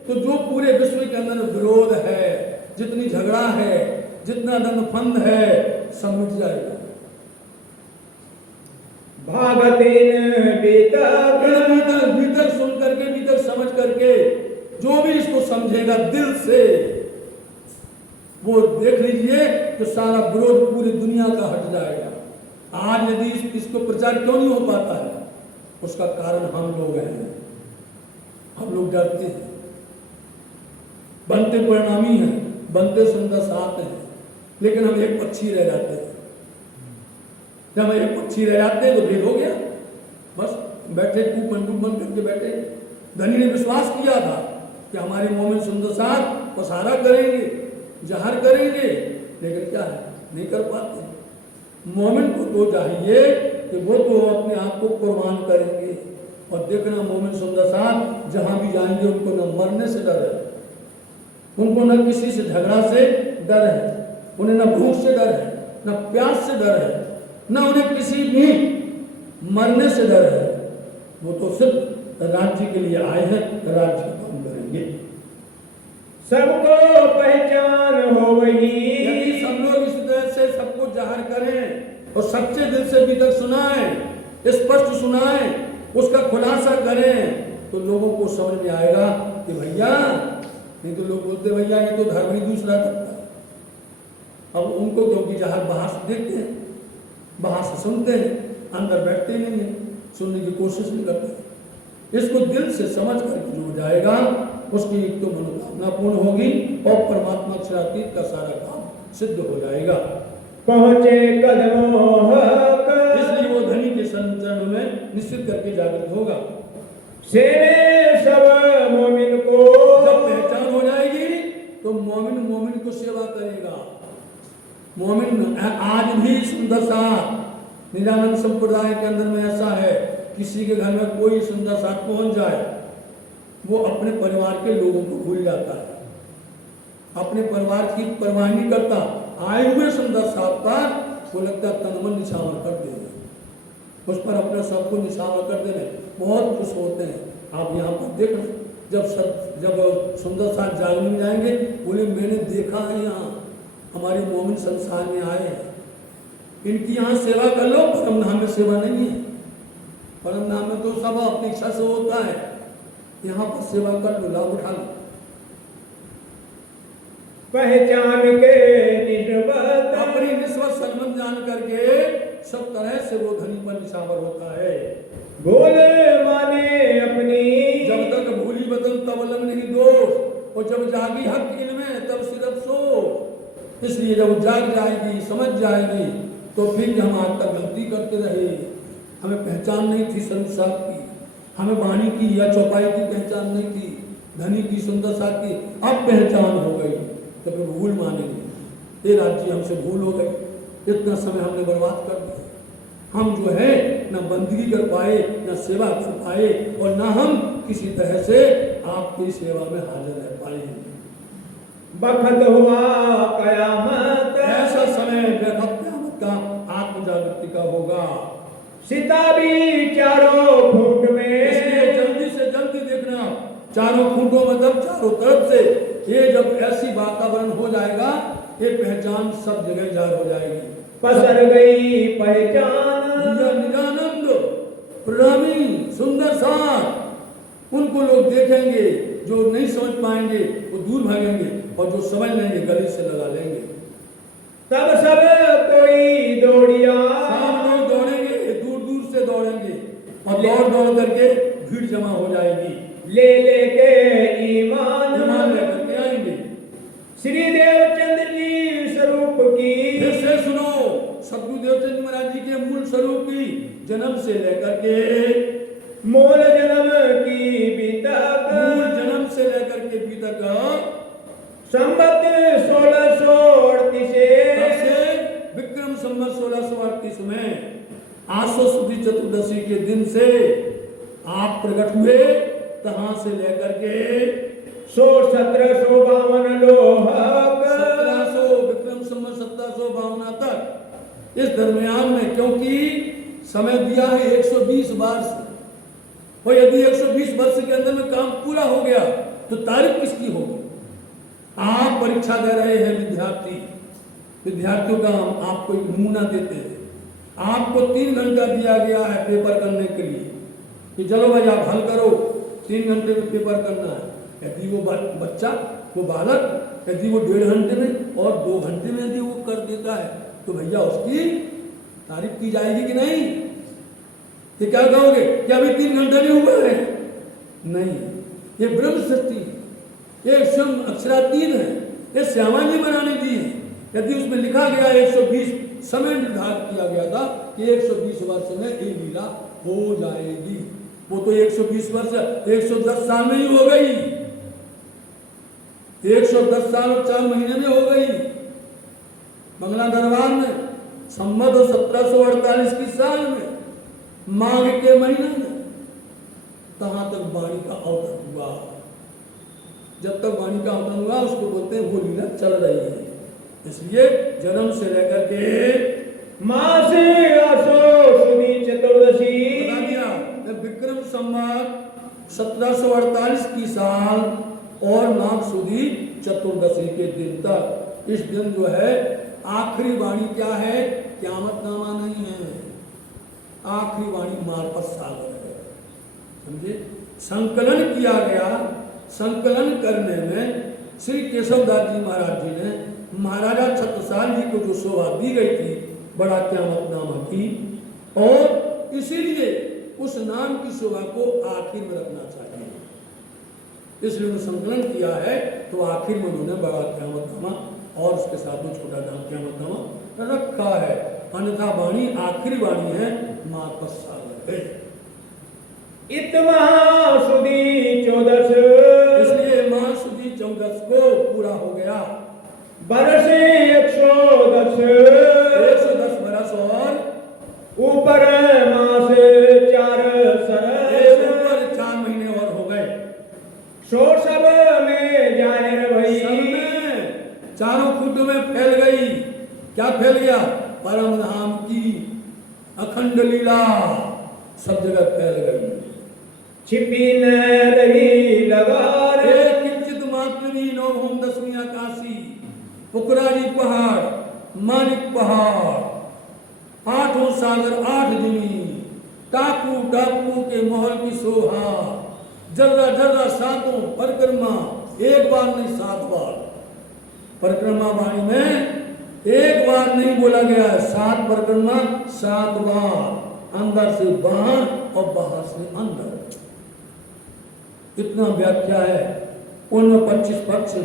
तो जो पूरे विश्व के अंदर विरोध है, जितनी झगड़ा है, जितना दंडफंद है, सब मिट जाएगा। भागतेन भीतर भीतर सुन करके, भीतर समझ करके, जो भी इसको समझेगा दिल से, वो देख लीजिए तो सारा विरोध पूरी दुनिया का हट जाएगा। आज यदि इसको प्रचार क्यों नहीं हो पाता है, उसका कारण हम लोग हैं। हम लोग डरते हैं, बनते परिणामी हैं, बनते सुंदर साथ हैं, लेकिन हम एक पक्षी रह जाते हैं। जब हम एक पक्षी रह जाते हैं तो भेद हो गया, बस बैठे कूप बन करके बैठे। धनी ने विश्वास किया था कि हमारे मोमिन सुंदर साथ पसारा करेंगे, जहर करेंगे, लेकिन क्या है, नहीं कर पाते। मोमिन को तो चाहिए कि वो तो अपने आप को कुर्बान करेंगे। और देखना मोमिन सुंदर साथ जहां भी जाएंगे उनको न मरने से डर है, उनको न किसी से झगड़ा से डर है, उन्हें न भूख से डर है, न प्यास से डर है, न उन्हें किसी भी मरने से डर है। वो तो सिर्फ राज्य के लिए आए हैं, राज्य का काम करेंगे। सबको पहचान हो वही, यदि सब लोग इस तरह से सबको जाहिर करें और सच्चे दिल से भीतर सुनाएं, स्पष्ट सुनाएं, उसका खुलासा करें, तो लोगों को समझ में आएगा कि भैया, नहीं तो लोग बोलते भैया ये तो धर्म ही दूसरा करता है। अब उनको क्योंकि जाहिर बाहर से देखते हैं, बाहर से सुनते हैं, अंदर बैठते नहीं है, सुनने की कोशिश नहीं करते। इसको दिल से समझ करके जो जाएगा उसकी एक तो मनोकामना पूर्ण होगी और परमात्मा अक्षरातीत का सारा काम सिद्ध हो जाएगा। पहुंचे कदमों का, इसलिए वो धनी के संचरण में निश्चित करके जागृत होगा। सेवे सब मोमिन को, जब पहचान हो जाएगी तो मोमिन मोमिन को सेवा करेगा। मोमिन आज भी सुंदर साथ निरानंद संप्रदाय के अंदर में ऐसा है, किसी के घर में कोई सुंदर साथ पहुंच जाए, वो अपने परिवार के लोगों को भूल जाता है, अपने परिवार की परवाह नहीं करता। आए हुए सुंदर साथ पर वो लगता है तन मन निछावर कर देंगे, उस पर अपने सबको निछावर कर देने बहुत खुश होते हैं। आप यहाँ पर देखना, जब सुंदर साथ जागने में जाएंगे, बोले मैंने देखा है यहाँ हमारे मोमिन संसार में आए हैं, इनकी यहाँ सेवा कर लो। परम धाम में सेवा नहीं है, परम धाम में तो सब अपनी इच्छा से होता है, यहाँ पर सेवा कर लो, लाभ उठा लो। पहचान के निस्बत, अपनी निस्बत सलमत जान करके सब तरह से वो धनी पर निशावर होता है। भूल माने अपनी, जब तक भूली बदन तब लग नहीं दोष, और जब जागी हक इल्म तब सिर्फ सोच। इसलिए जब जाग जाएगी, समझ जाएगी, तो फिर हम आज तक गलती करते रहे, हमें पहचान नहीं थी संसार की, हमें वाणी की या चौपाई की पहचान नहीं थी, धनी की सुंदर साथ की अब पहचान हो गई, तो फिर भूल मानेंगे। ये राज्य हमसे भूल हो गई, इतना समय हमने बर्बाद कर दिया। हम जो है न बंदगी कर पाए, न सेवा कर पाए, और न हम किसी तरह से आपकी सेवा में हाजिर रह पाए। बखत हुआ कयामत, ऐसा समय बेखत कयामत का आत्म जागृति का होगा। सिताबी चारों फूट में, इसलिए जल्दी से जल्दी देखना, चारों खूंटों में जब चारों तरफ से ये जब ऐसी वातावरण हो जाएगा, ये पहचान सब जगह जार हो जाएगी। पसर गई पहचान, निरानंद प्रणामी सुंदर साथ, उनको लोग देखेंगे, जो नहीं समझ पाएंगे वो दूर भागेंगे, और जो समझ लेंगे गले से लगा लेंगे। तब सब कोई दौड़िया, सब लोग दौड़ेंगे, दूर दूर से दौड़ेंगे, और दौड़ दौड़ करके भीड़ जमा हो जाएगी। ले लेके हुए तहां से लेकर के 1752 लोहक 1700 विक्रम संवत 1752 तक इस दरमियान में, क्योंकि समय दिया है 120 वर्ष, और यदि 120 वर्ष के अंदर में काम पूरा हो गया तो तारीफ किसकी होगी? आप परीक्षा दे रहे हैं विद्यार्थियों का हम आपको एक नमूना देते हैं। आपको 3 घंटा दिया गया है पेपर करने के लिए कि चलो भाई आप हल करो, 3 घंटे में पेपर करना है। यदि वो बच्चा, वो बालक यदि वो 1.5 घंटे में और 2 घंटे में यदि वो कर देता है तो भैया उसकी तारीफ की जाएगी कि नहीं? ये क्या कहोगे कि अभी 3 घंटे नहीं हुआ है? नहीं, ये ब्रह्म सत्य है, ये स्वयं अक्षरातीत है, ये श्यामा जी बनाने दी है। यदि उसमें लिखा गया 120 समय निर्धारित किया गया था कि 120 वर्ष में ये लीला हो जाएगी, वो तो 120 वर्ष 110 साल में ही हो गई, 110 साल और 4 महीने में हो गई। बंगला दरबार में संवत 1748 की साल में माघ के महीने में तहां तक वाणी का अवतरण हुआ। जब तक वाणी का अवतरण हुआ उसको बोलते हैं वो लीला चल रही है। इसलिए जन्म से लेकर के मासे आसो शुदी चतुर्दशी बता दिया, विक्रम संवत 1748 की साल और माघ सुदी चतुर्दशी के दिन तक, इस दिन जो है आखिरी वाणी क्या है? क़यामतनामा नहीं है, आखिरी वाणी मार्फत सागर है। समझे? संकलन किया गया। संकलन करने में श्री केशवदास जी महाराज जी ने महाराजा छत्रसाल जी को जो शोभा दी गई थी बड़ा क़यामतनामा की, और इसीलिए उस नाम की शोभा को आखिर में रखना चाहिए, इसलिए उन्होंने संकलन किया है। तो आखिर में उन्होंने बड़ा क़यामतनामा और उसके साथ में छोटा नाम क़यामतनामा रखा है। अन्यथा वाणी आखिरी वाणी है मार्फत सागर है। इतमा सुदी 14 इसलिए माह सुदी 14 को पूरा हो गया। बरसे 110 बरस और ऊपर मास 4 सरस ऊपर 4 महीने और हो गए। सो सब में जाहिर भई, सब में चारों खुद में फैल गई। क्या फैल गया? परम धाम की अखंड लीला सब जगह फैल गई। छिपी न रही लगार किंचित मातृनी नो होम 10वीं आकाशी, पुकरारी पहाड़, मानिक पहाड़, 8 सागर 8 जमी, टाकू डाकू के महल की शोभा, जर्रा जर्रा 7 परिक्रमा, एक बार नहीं 7 बार परिक्रमा वाणी में एक बार नहीं बोला गया है, 7 परिक्रमा 7 बार, अंदर से बाहर और बाहर से अंदर, इतना व्याख्या है। उनमें 25 पक्ष है।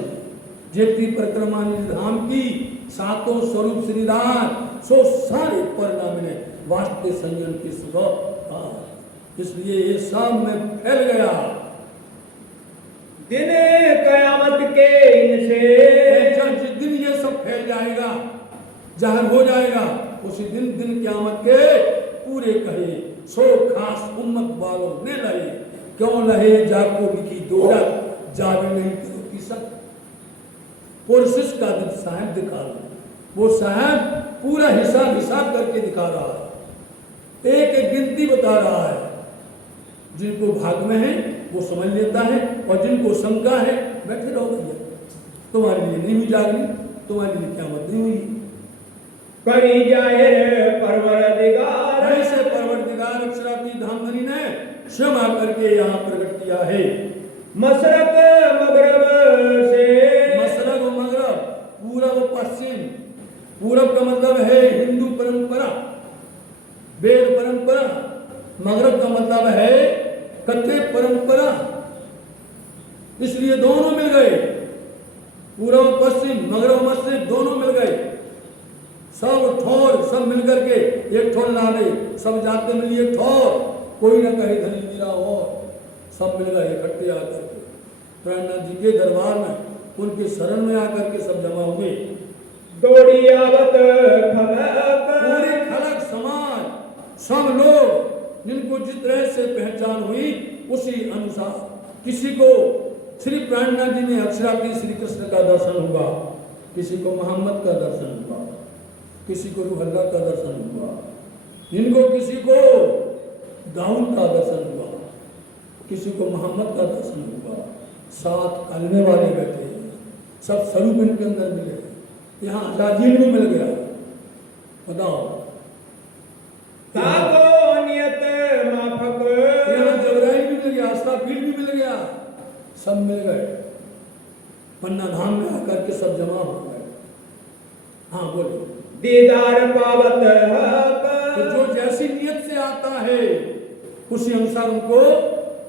जेती परिक्रमा धाम की 7 स्वरूप श्रीराम सो सारे परिणाम ने वास्ते संयम की सुबह, इसलिए ये सब में फैल गया। दिन कयामत के इनसे जिस दिन ये सब फैल जाएगा, जाहिर हो जाएगा, उसी दिन क़यामत के पूरे कहे सो खास उम्मत वालों ने लहे, क्यों लहे जाको की दोरा जावे नहीं की सब पुरसिस का दिन साहब दिखा रहा है। वो साहब पूरा हिसाब करके दिखा रहा है, एक एक गिनती बता रहा है। जिनको भाग में है वो समझ लेता है, और जिनको शंका है बैठे रहो भैया, तुम्हारे लिए नहीं हुई जागरी, तुम्हारे लिए क़यामत नहीं हुई। करी जाहिर परवरदिगार, ऐसे परवरदिगार अक्षराती धामधनी ने स्वयं आकर के यहाँ प्रकट किया है। मशरक मगरब से, मशरक और मगरब, पूरब पश्चिम। पूरब का मतलब है हिंदू परंपरा, वेद परंपरा। मगरब का मतलब है कथ्य परंपरा। इसलिए दोनों मिल गए, पूरब पश्चिम, मगरब मश्रिक दोनों मिल गए। सब ठोर सब मिलकर के एक ठोर ला दे, सब जाते मिलिए ठोर, कोई ना कहे धनी मीरा हो, सब मिल गए इकट्ठे आकर के प्रणनाथ जी के दरबार में, उनके शरण में आकर के सब जमा हुए। दौड़ी आवत खलक, पूरे खलक समाज सब लोग जिनको जिस तरह से पहचान हुई उसी अनुसार किसी को श्री प्राणनाथ जी में अक्षरार्थी श्री कृष्ण का दर्शन हुआ, किसी को मोहम्मद का दर्शन हुआ, किसी को रूहल्ला का दर्शन हुआ, इनको किसी को दाऊद का दर्शन हुआ, किसी को मोहम्मद का दर्शन हुआ। 7 कलमे वाले बैठे हैं, सब स्वरूप इनके अंदर मिले। यहाँ अजाजील भी मिल गया, बताओ। नियत माफक यहाँ जबराइल भी मिल गया, अस्ताफील भी मिल गया, सब मिल गए। पन्ना धाम में आकर के सब जमा हो गए। हाँ बोलो। दीदार पावत हक तो जो जैसी नियत से आता है उसी अनुसार उनको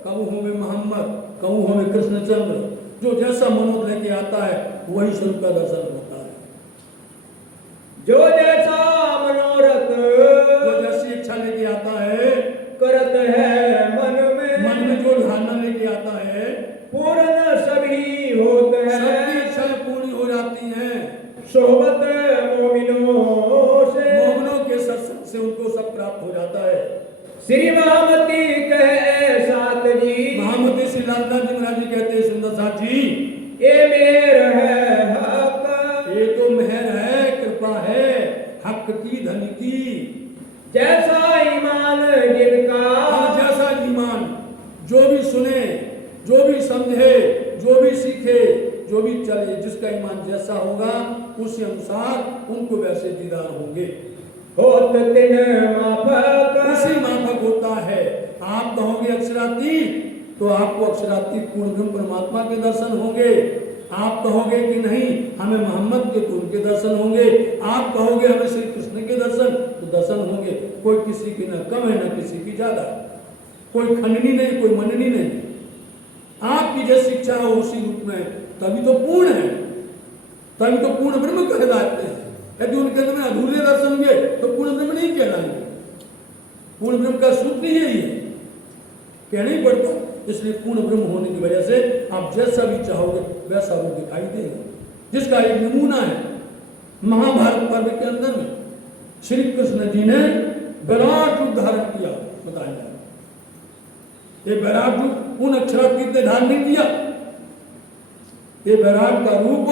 कहूँ हो में मोहम्मद, कहूँ हो में कृष्णचंद्र, जो जैसा मनोद लेके आता है वही स्वरूप का दर्शन होता है। जो जैसा मनोरथ जो जैसी इच्छा लेके आता है करत है मन में जो धारणा लेके आता है पूर्ण सभी होत है। सबकी इच्छाएं पूरी हो जाती हैं। सोहबत मोमिनों के सत्संग से उनको सब प्राप्त हो जाता है। श्री महामती कहे सात जी, महामती श्री लालदास जी महाराज जी कहते हैं सुंदर साथ जी, ये मेहर है हक, ये तो मेहर है, कृपा है हक की, धन की। जैसा ईमान जिनका, जैसा ईमान, जो भी सुने, जो भी समझे, जो भी सीखे, जो भी चले, जिसका ईमान जैसा होगा उसी अनुसार उनको वैसे दीदार होंगे। होत तिन माफक, उसी माफक होता है। आप कहोगे अक्षरातीत तो आपको अक्षरातीत पूर्ण ब्रह्म परमात्मा के दर्शन होंगे। आप कहोगे कि नहीं हमें मोहम्मद के, तो उनके दर्शन होंगे। आप कहोगे हमें श्री कृष्ण के दर्शन, तो दर्शन होंगे। कोई किसी की न कम है न किसी की ज्यादा, कोई खंडनी नहीं, कोई मननी नहीं। आपकी जैसी इच्छा हो उसी रूप में, तभी तो पूर्ण है, तभी तो पूर्ण ब्रह्म कहलाते हैं। यदि उनके अंदर में अधूरे दर्शन हुए तो पूर्ण ब्रह्म नहीं कहलाएंगे। पूर्ण ब्रह्म का सूत्र यही है, कहना ही पड़ता। इसलिए पूर्ण ब्रह्म होने की वजह से आप जैसा भी चाहोगे वैसा रूप दिखाई देगा। जिसका एक नमूना है महाभारत पर्व के अंदर में श्री कृष्ण जी ने विराट रूप धारण किया, बताया। ये विराट रूप उन अक्षरातीत ने धारण नहीं किया, ये विराट का रूप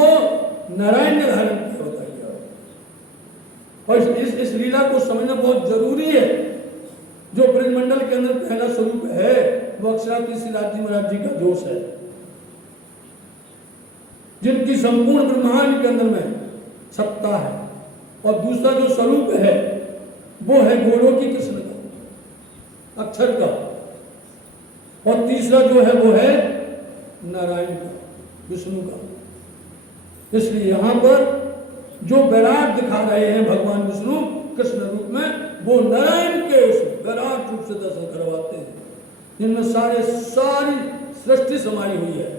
नारायण ने धारण किया, बताइए। और इस लीला को समझना बहुत जरूरी है। जो ब्रह्मंडल के अंदर पहला स्वरूप है वो अक्षरातीत श्री राज जी महाराज जी का जोश है, जिनकी संपूर्ण ब्रह्मांड के अंदर में सत्ता है। और दूसरा जो स्वरूप है वो है गोलोकी कृष्ण का, अक्षर का। और तीसरा जो है वो है नारायण का, विष्णु का। इसलिए यहां पर जो विराट दिखा रहे हैं भगवान विष्णु कृष्ण रूप में, वो नारायण के उस विराट रूप से दर्शन करवाते हैं, जिनमें सारी सृष्टि समाई हुई है।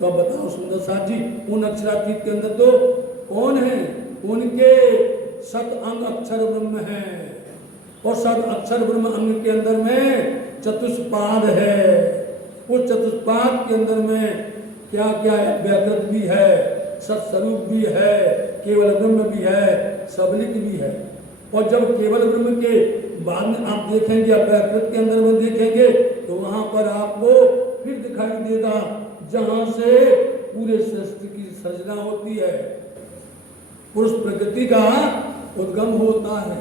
तो अब बताओ सुंदर साथ जी, उन अक्षरातीत के अंदर तो कौन है? उनके सत अंग अक्षर ब्रह्म है, और सत अक्षर ब्रह्म अंग के अंदर में चतुष्पाद है। उस चतुष्पाद के अंदर में क्या क्या है? व्याकृत भी है, सत्स्वरूप भी है, केवल ब्रह्म भी है, सबलिक भी है। और जब केवल ब्रह्म के बाद में आप देखेंगे, आप व्याकृत के अंदर में देखेंगे, तो वहां पर आपको फिर दिखाई देगा जहां से पूरे सृष्टि की सृजना होती है, पुरुष प्रकृति का उद्गम होता है,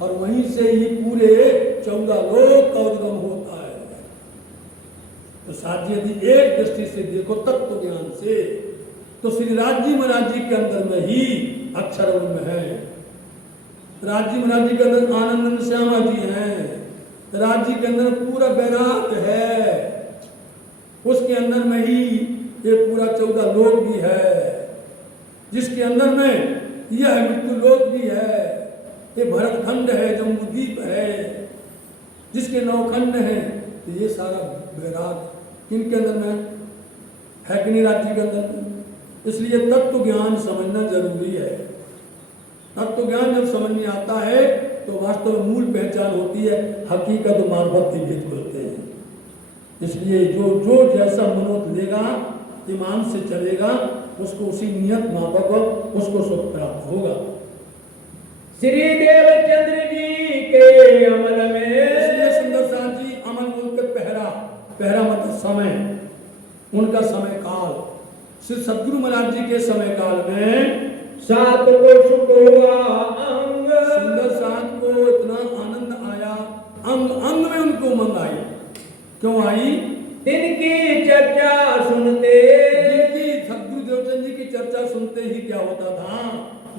और वहीं से ही पूरे 14 लोक का उद्गम होता है। तो साथ यदि एक दृष्टि से देखो तत्व ज्ञान से, तो श्री राज जी महाराज जी के अंदर में ही अक्षर ब्रह्म है। राज जी महाराज जी के अंदर आनंद श्यामा जी हैं, राज जी के अंदर पूरा वैराग है, उसके अंदर में ही ये पूरा 14 लोक भी है, जिसके अंदर में यह मृत्यु लोक भी है, ये भरतखंड है, जम्बूद्वीप है, जिसके 9 खंड हैं। तो ये सारा वैराग किनके अंदर में है कि नहीं? राज जी के अंदर में। इसलिए तत्व ज्ञान समझना जरूरी है। तत्व ज्ञान जब समझ में आता है तो वास्तव में मूल पहचान होती है, हकीकत मार्फत के भेद खुलते हैं। इसलिए जो जैसा मनोत लेगा, ईमान से चलेगा, उसको उसी नियत माफक उसको सुख प्राप्त होगा। श्री देवचंद्र जी के अमल में, इसलिए सुंदर साथ जी आमन बोलते पहरा, पहरा मतलब समय, उनका समय काल। श्री सद्गुरु महाराज जी के समय काल में सात को सुख हुआ अंग, सुंदर सात को इतना आनंद आया, अंग अंग में उनको उमंग आई। क्यों आई? तिनकी चर्चा सुनते, जिनकी सद्गुरु देवचंद जी की चर्चा सुनते ही क्या होता था?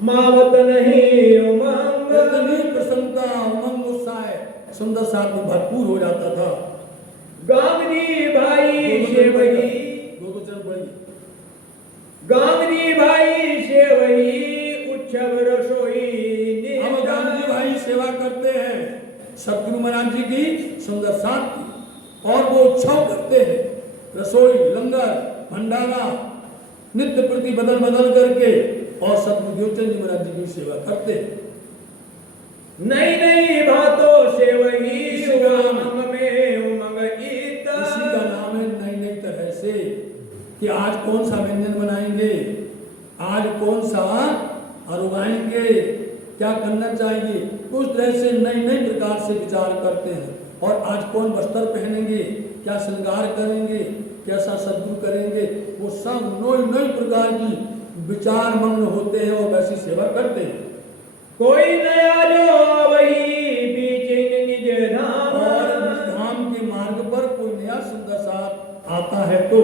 मावत नहीं उमंग, इतनी प्रसन्नता, उमंग, उत्साह सुंदर साथ में भरपूर हो जाता था। गांगनी भाई से वही, दो चल बड़ी गांगनी भाई से वही उत्सव रसोई। हम गांधी भाई सेवा करते हैं सद्गुरु महाराज जी की सुंदर साथ की, और वो उत्सव करते हैं, रसोई, लंगर, भंडारा नित्य प्रति बदल बदल करके, और सद्गुरु देवचंद जी महाराज जी की सेवा करते हैं। नई नई बातों से वही इसी का नाम में उमंग इत, इसी का नाम है नई नई तरह से, कि आज कौन सा व्यंजन बनाएंगे, आज कौन सा उगाएंगे, क्या करना चाहिए, उस तरह से नई नई प्रकार से विचार करते हैं। और आज कौन वस्त्र पहनेंगे, क्या श्रृंगार करेंगे, कैसा सद्गुरु करेंगे, वो सब नई नई प्रकार की विचार मग्न होते हैं और वैसी सेवा करते हैं। कोई नया जो वही बीच निज धाम, और निज धाम के मार्ग पर कोई नया सुंदर साथ आता है तो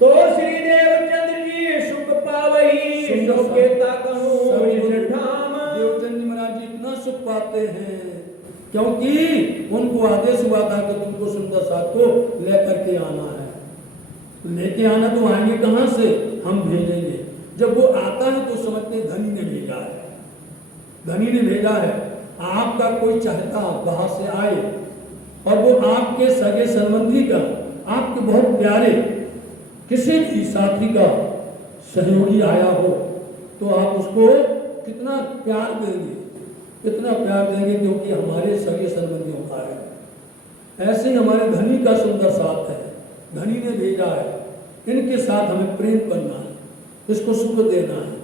श्री देवचंद जी सुख पावही, सुख केता कहूँ इस ठाम। देवचंद जी महाराज जी इतना सुख पाते हैं क्योंकि उनको आदेश हुआ था कि तुमको सुंदर साथ को लेकर के आना है। लेके आना तो आएंगे कहाँ से? हम भेजेंगे। जब वो आता है तो समझते हैं धनी ने भेजा है, धनी ने भेजा है। आपका कोई चाहता बाहर से आए और वो आपके सगे संबंधी का, आपके बहुत प्यारे किसी भी साथी का सहयोगी आया हो, तो आप उसको कितना प्यार देंगे, कितना प्यार देंगे, क्योंकि हमारे सगे संबंधियों का है। ऐसे ही हमारे धनी का सुंदर साथ है, धनी ने भेजा है, इनके साथ हमें प्रेम करना है, इसको सुख देना है।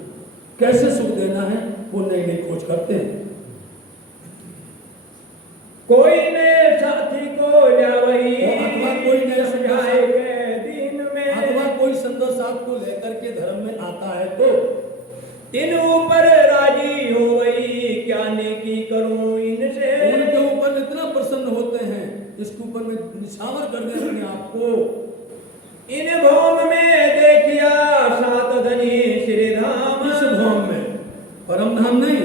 कैसे सुख देना है वो नई नई खोज करते हैं। कोई नए साथी को जावही, अथवा कोई नए समझाए गए दिन में, अथवा कोई सुंदर साथ को लेकर के धर्म में आता है तो इन ऊपर राजी हो गई, क्या नेकी करूं इनसे, उनके ऊपर इतना प्रसन्न होते हैं, इसके ऊपर में निछावर कर दे अपने आप को। इन भौम में देखिया सात धनी श्री धाम, इस भौम में, परम धाम नहीं,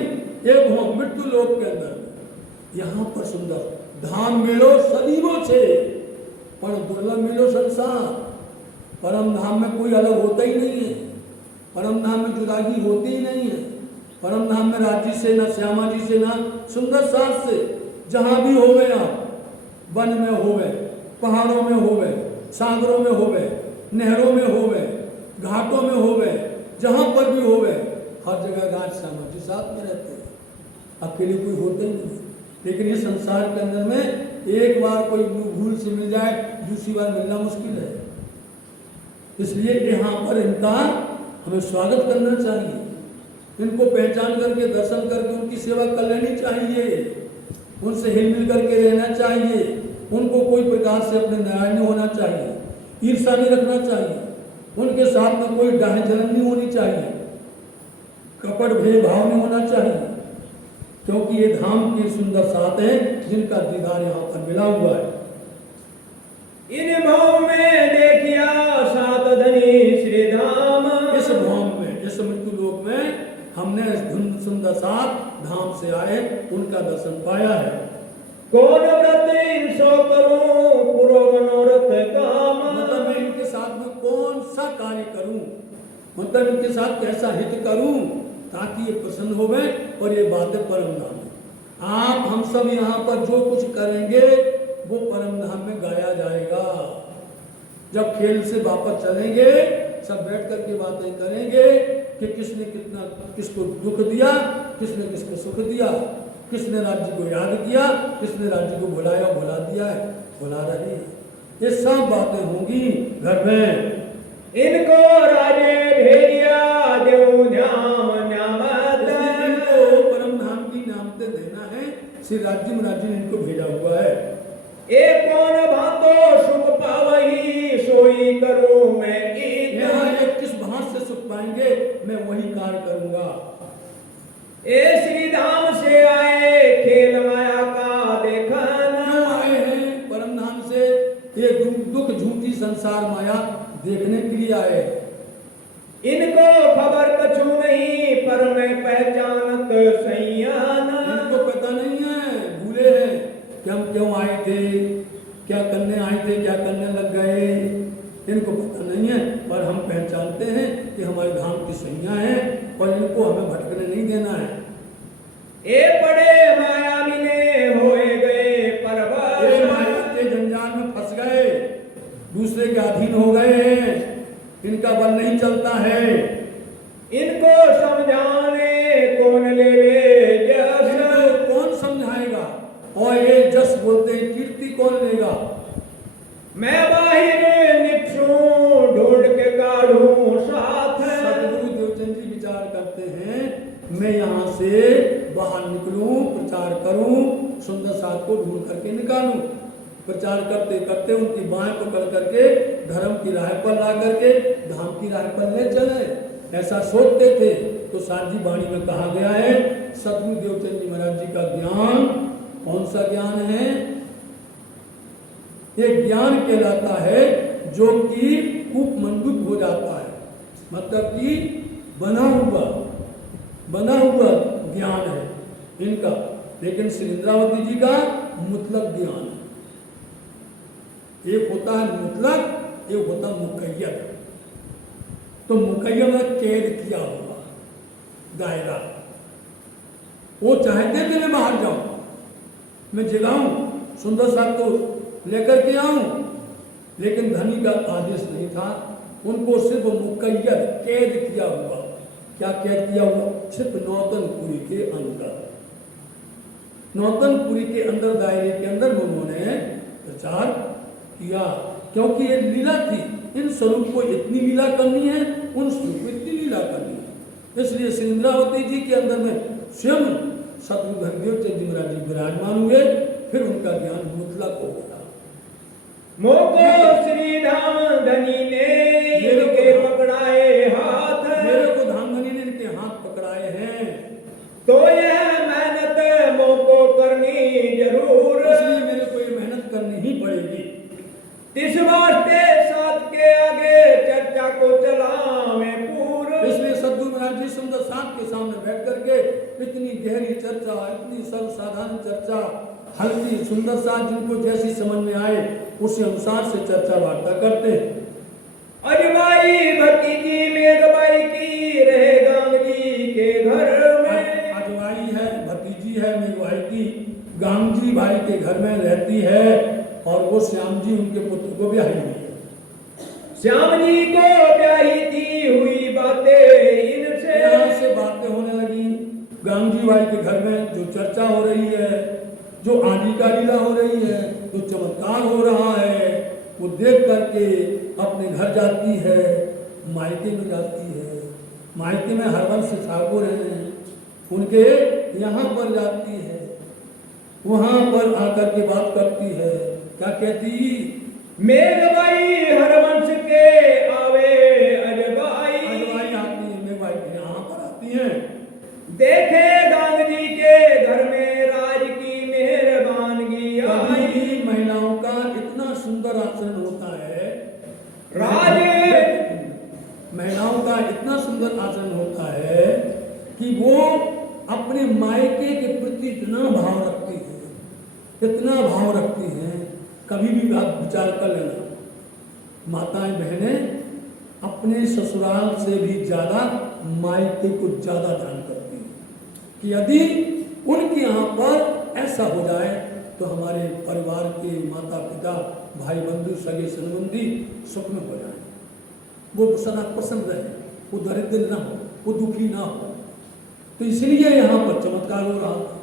ये भौम मृत्यु लोक के अंदर, यहाँ पर सुंदर धाम मिलो सदीवों से, पर दुर्लभ मिलो संसार। परम धाम में कोई अलग होता ही नहीं है, परम धाम में जुदागी होती ही नहीं है। परम धाम में राजी से ना, श्यामा जी से ना, सुंदर साथ से, जहाँ भी हो गए आप, वन में हो गए, पहाड़ों में हो गए, सागरों में हो गए, नहरों में हो गए, घाटों में हो गए, जहाँ पर भी हो गए, हर जगह राज श्यामा जी साथ में रहते हैं, अकेले कोई होते ही नहीं। लेकिन ये संसार के अंदर में एक बार कोई भूल से मिल जाए, दूसरी बार मिलना मुश्किल है। इसलिए यहाँ पर इनका हमें स्वागत करना चाहिए, इनको पहचान करके दर्शन करके उनकी सेवा कर लेनी चाहिए, उनसे हिल मिल करके रहना चाहिए, उनको कोई प्रकार से अपने नाराज नहीं होना चाहिए, ईर्ष्या नहीं रखना चाहिए, उनके साथ में कोई डाह जलन नहीं होनी चाहिए, कपट भेदभाव नहीं होना चाहिए, क्योंकि ये धाम के सुंदर साथ हैं जिनका दीदार यहाँ पर मिला हुआ है। इन भाव में देखिया सात धनी श्री धाम, इस भौम में, इस मृत्यु लोक में हमने इस धुन सुंदर साथ धाम से आए उनका दर्शन पाया है। कौन व्रत सो करूं पूरो मनोरथ काम, मतलब मैं इनके साथ में कौन सा कार्य करूं, मतलब इनके साथ कैसा हित करूं ताकि ये प्रसन्न हो गए और ये बातें परम धाम में। आप हम सब यहाँ पर जो कुछ करेंगे वो परम धाम में गाया जाएगा। जब खेल से वापस चलेंगे सब बैठ करके बातें करेंगे कि किसने कितना किसको दुख दिया, किसने किसको सुख दिया, किसने राज्य को याद किया, किसने राज्य को भुलाया, भुला दिया है, भुला रही है। ये सब बातें होंगी घर में। इनको राजे भेजिया देव न्याम न्यामत, इनको परम धाम की नामते देना है, श्री राज्य महाराज जी ने इनको भेजा हुआ है। ए कौन भांतो सुख पावही सोई करूं मैं यहाँ ये किस भांत से सुख पाएंगे, मैं वही कार्य करूंगा। ए श्री धाम से आए खेल माया का देखना। क्यों आए हैं परम धाम से? ये दुख झूठी संसार माया देखने के लिए आए। इनको खबर कछु नहीं पर मैं पहचानत सैयाना। इनको पता नहीं है, भूले हैं कि हम क्यों आए थे, क्या करने आए थे, क्या करने लग गए। इनको पता नहीं है, पर हम पहचानते हैं कि हमारे धाम की सैया है और इनको हमें भटकने नहीं देना है। ए बड़े माया मिले होए गए परवास। ये माया के जंजाल में फंस गए, दूसरे के अधीन हो गए हैं, इनका बल नहीं चलता है। इनको समझाने कौन ले जस। इनको कौन समझाएगा? और ये जस बोलते हैं, कीर्ति कौन लेगा? मैं बाहिर निकसूं ढूंढ के काढ़ूं साथ। सदगुरु देवचंद जी विचार करते हैं, मैं यहाँ से बाहर निकलूं, प्रचार करूं, सुंदर साथ को ढूंढ करके निकालूं। प्रचार करते करते उनकी बाहें पकड़ करके धर्म की राह पर ला करके धाम की राह पर ले चले, ऐसा सोचते थे। तो सारजी वाणी में कहा गया है, सदगुरु देवचंद जी महाराज जी का ज्ञान कौन सा ज्ञान है? ये ज्ञान कहलाता है जो कि उपमंडुक हो जाता है, मतलब कि बना हुआ ज्ञान है इनका। लेकिन श्री इंद्रावती जी का मुतलक ज्ञान है। एक होता है मुतलक, एक होता मुकय्यद। तो मुकय्यद में कैद किया हुआ दायरा, वो चाहते थे मैं बाहर जाऊं, मैं जगाऊं, सुंदर साहब को लेकर के आऊं, लेकिन धनी का आदेश नहीं था। उनको सिर्फ मुकय्यद कैद किया हुआ। क्या कैद किया हुआ? सिर्फ नौतनपुरी के अंदर, नौतनपुरी के अंदर दायरे के अंदर उन्होंने प्रचार किया। क्योंकि ये लीला थी, इन स्वरूप को इतनी लीला करनी है, उन स्वरूप को इतनी लीला करनी है। इसलिए श्री इंद्रावती जी के अंदर में स्वयं सतगुरु देवचंद जी महाराज जी विराजमान हुए, फिर उनका ज्ञान मुतलक हो गया। मोको श्री धाम धनी ने इनके पकड़ाए हाथ। मेरे को धाम धनी ने इनके हाथ पकड़ाए हैं, तो यह मेहनत मोको करनी जरूर। इसलिए मेरे को ये मेहनत करनी ही पड़ेगी। इस वास्ते साथ के आगे चर्चा को चलावें पूर। इसलिए सद्गुरु महाराज जी सुंदर साथ के सामने बैठ करके इतनी गहरी चर्चा, इतनी सरल साधारण चर्चा, हल्की सुंदर साथ जिनको जैसी समझ में आए उसी अनुसार से चर्चा वार्ता करते हैं। अजवाई भतीजी मेघबाई की रहे गांग जी के घर में। अजवाई है, भतीजी है मेघबाई की, गांग जी भाई के घर में रहती है, और वो श्याम जी उनके पुत्र को ब्याही हुई है। श्याम जी को ब्याही थी हुई बातें इनसे। यहाँ से बातें होने लगी। गांग जी भाई के घर में जो चर्चा हो रही है, जो आदि का लीला हो रही है, जो चमत्कार हो रहा है, वो देख करके अपने घर जाती है, मायके में जाती है। मायके में हरवंश ठाकुर हैं, उनके यहाँ पर जाती है, वहां पर आकर के बात करती है। क्या कहती? मेघबाई हरवंश के आवे अजबाई। अजवाई आती है, मेघबाई के यहाँ पर आती हैं। देखे गांग जी के घर में राज की मेहरबानगी आई। कभी महिलाओं का इतना सुंदर आचरण होता है, राज महिलाओं का इतना सुंदर आचरण होता है कि वो अपने मायके के प्रति इतना भाव रखती है, इतना भाव रखती हैं। कभी भी आप विचार कर लेना, माताएं बहनें अपने ससुराल से भी ज्यादा मायके को ज्यादा दान करती हैं कि यदि उनके यहाँ पर ऐसा हो जाए तो हमारे परिवार के माता पिता भाई बंधु सगे संबंधी सुख में हो जाए, वो सदा प्रसन्न रहे, वो दरिद्र ना हो, वो दुखी ना हो। तो इसलिए यहाँ पर चमत्कार हो रहा था,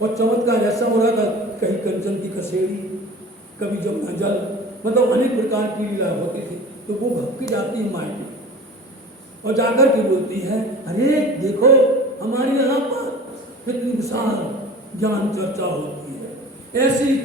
और चमत्कार ऐसा हो रहा था, कहीं कंचन की कसेड़ी, कभी जमुना जल, मतलब अनेक प्रकार की लीला होती थी। तो वो भक्ति जाती है मायके और जाकर के बोलती है, अरे देखो हमारे यहाँ पर कितनी विशाल ज्ञान चर्चा होती है, ऐसी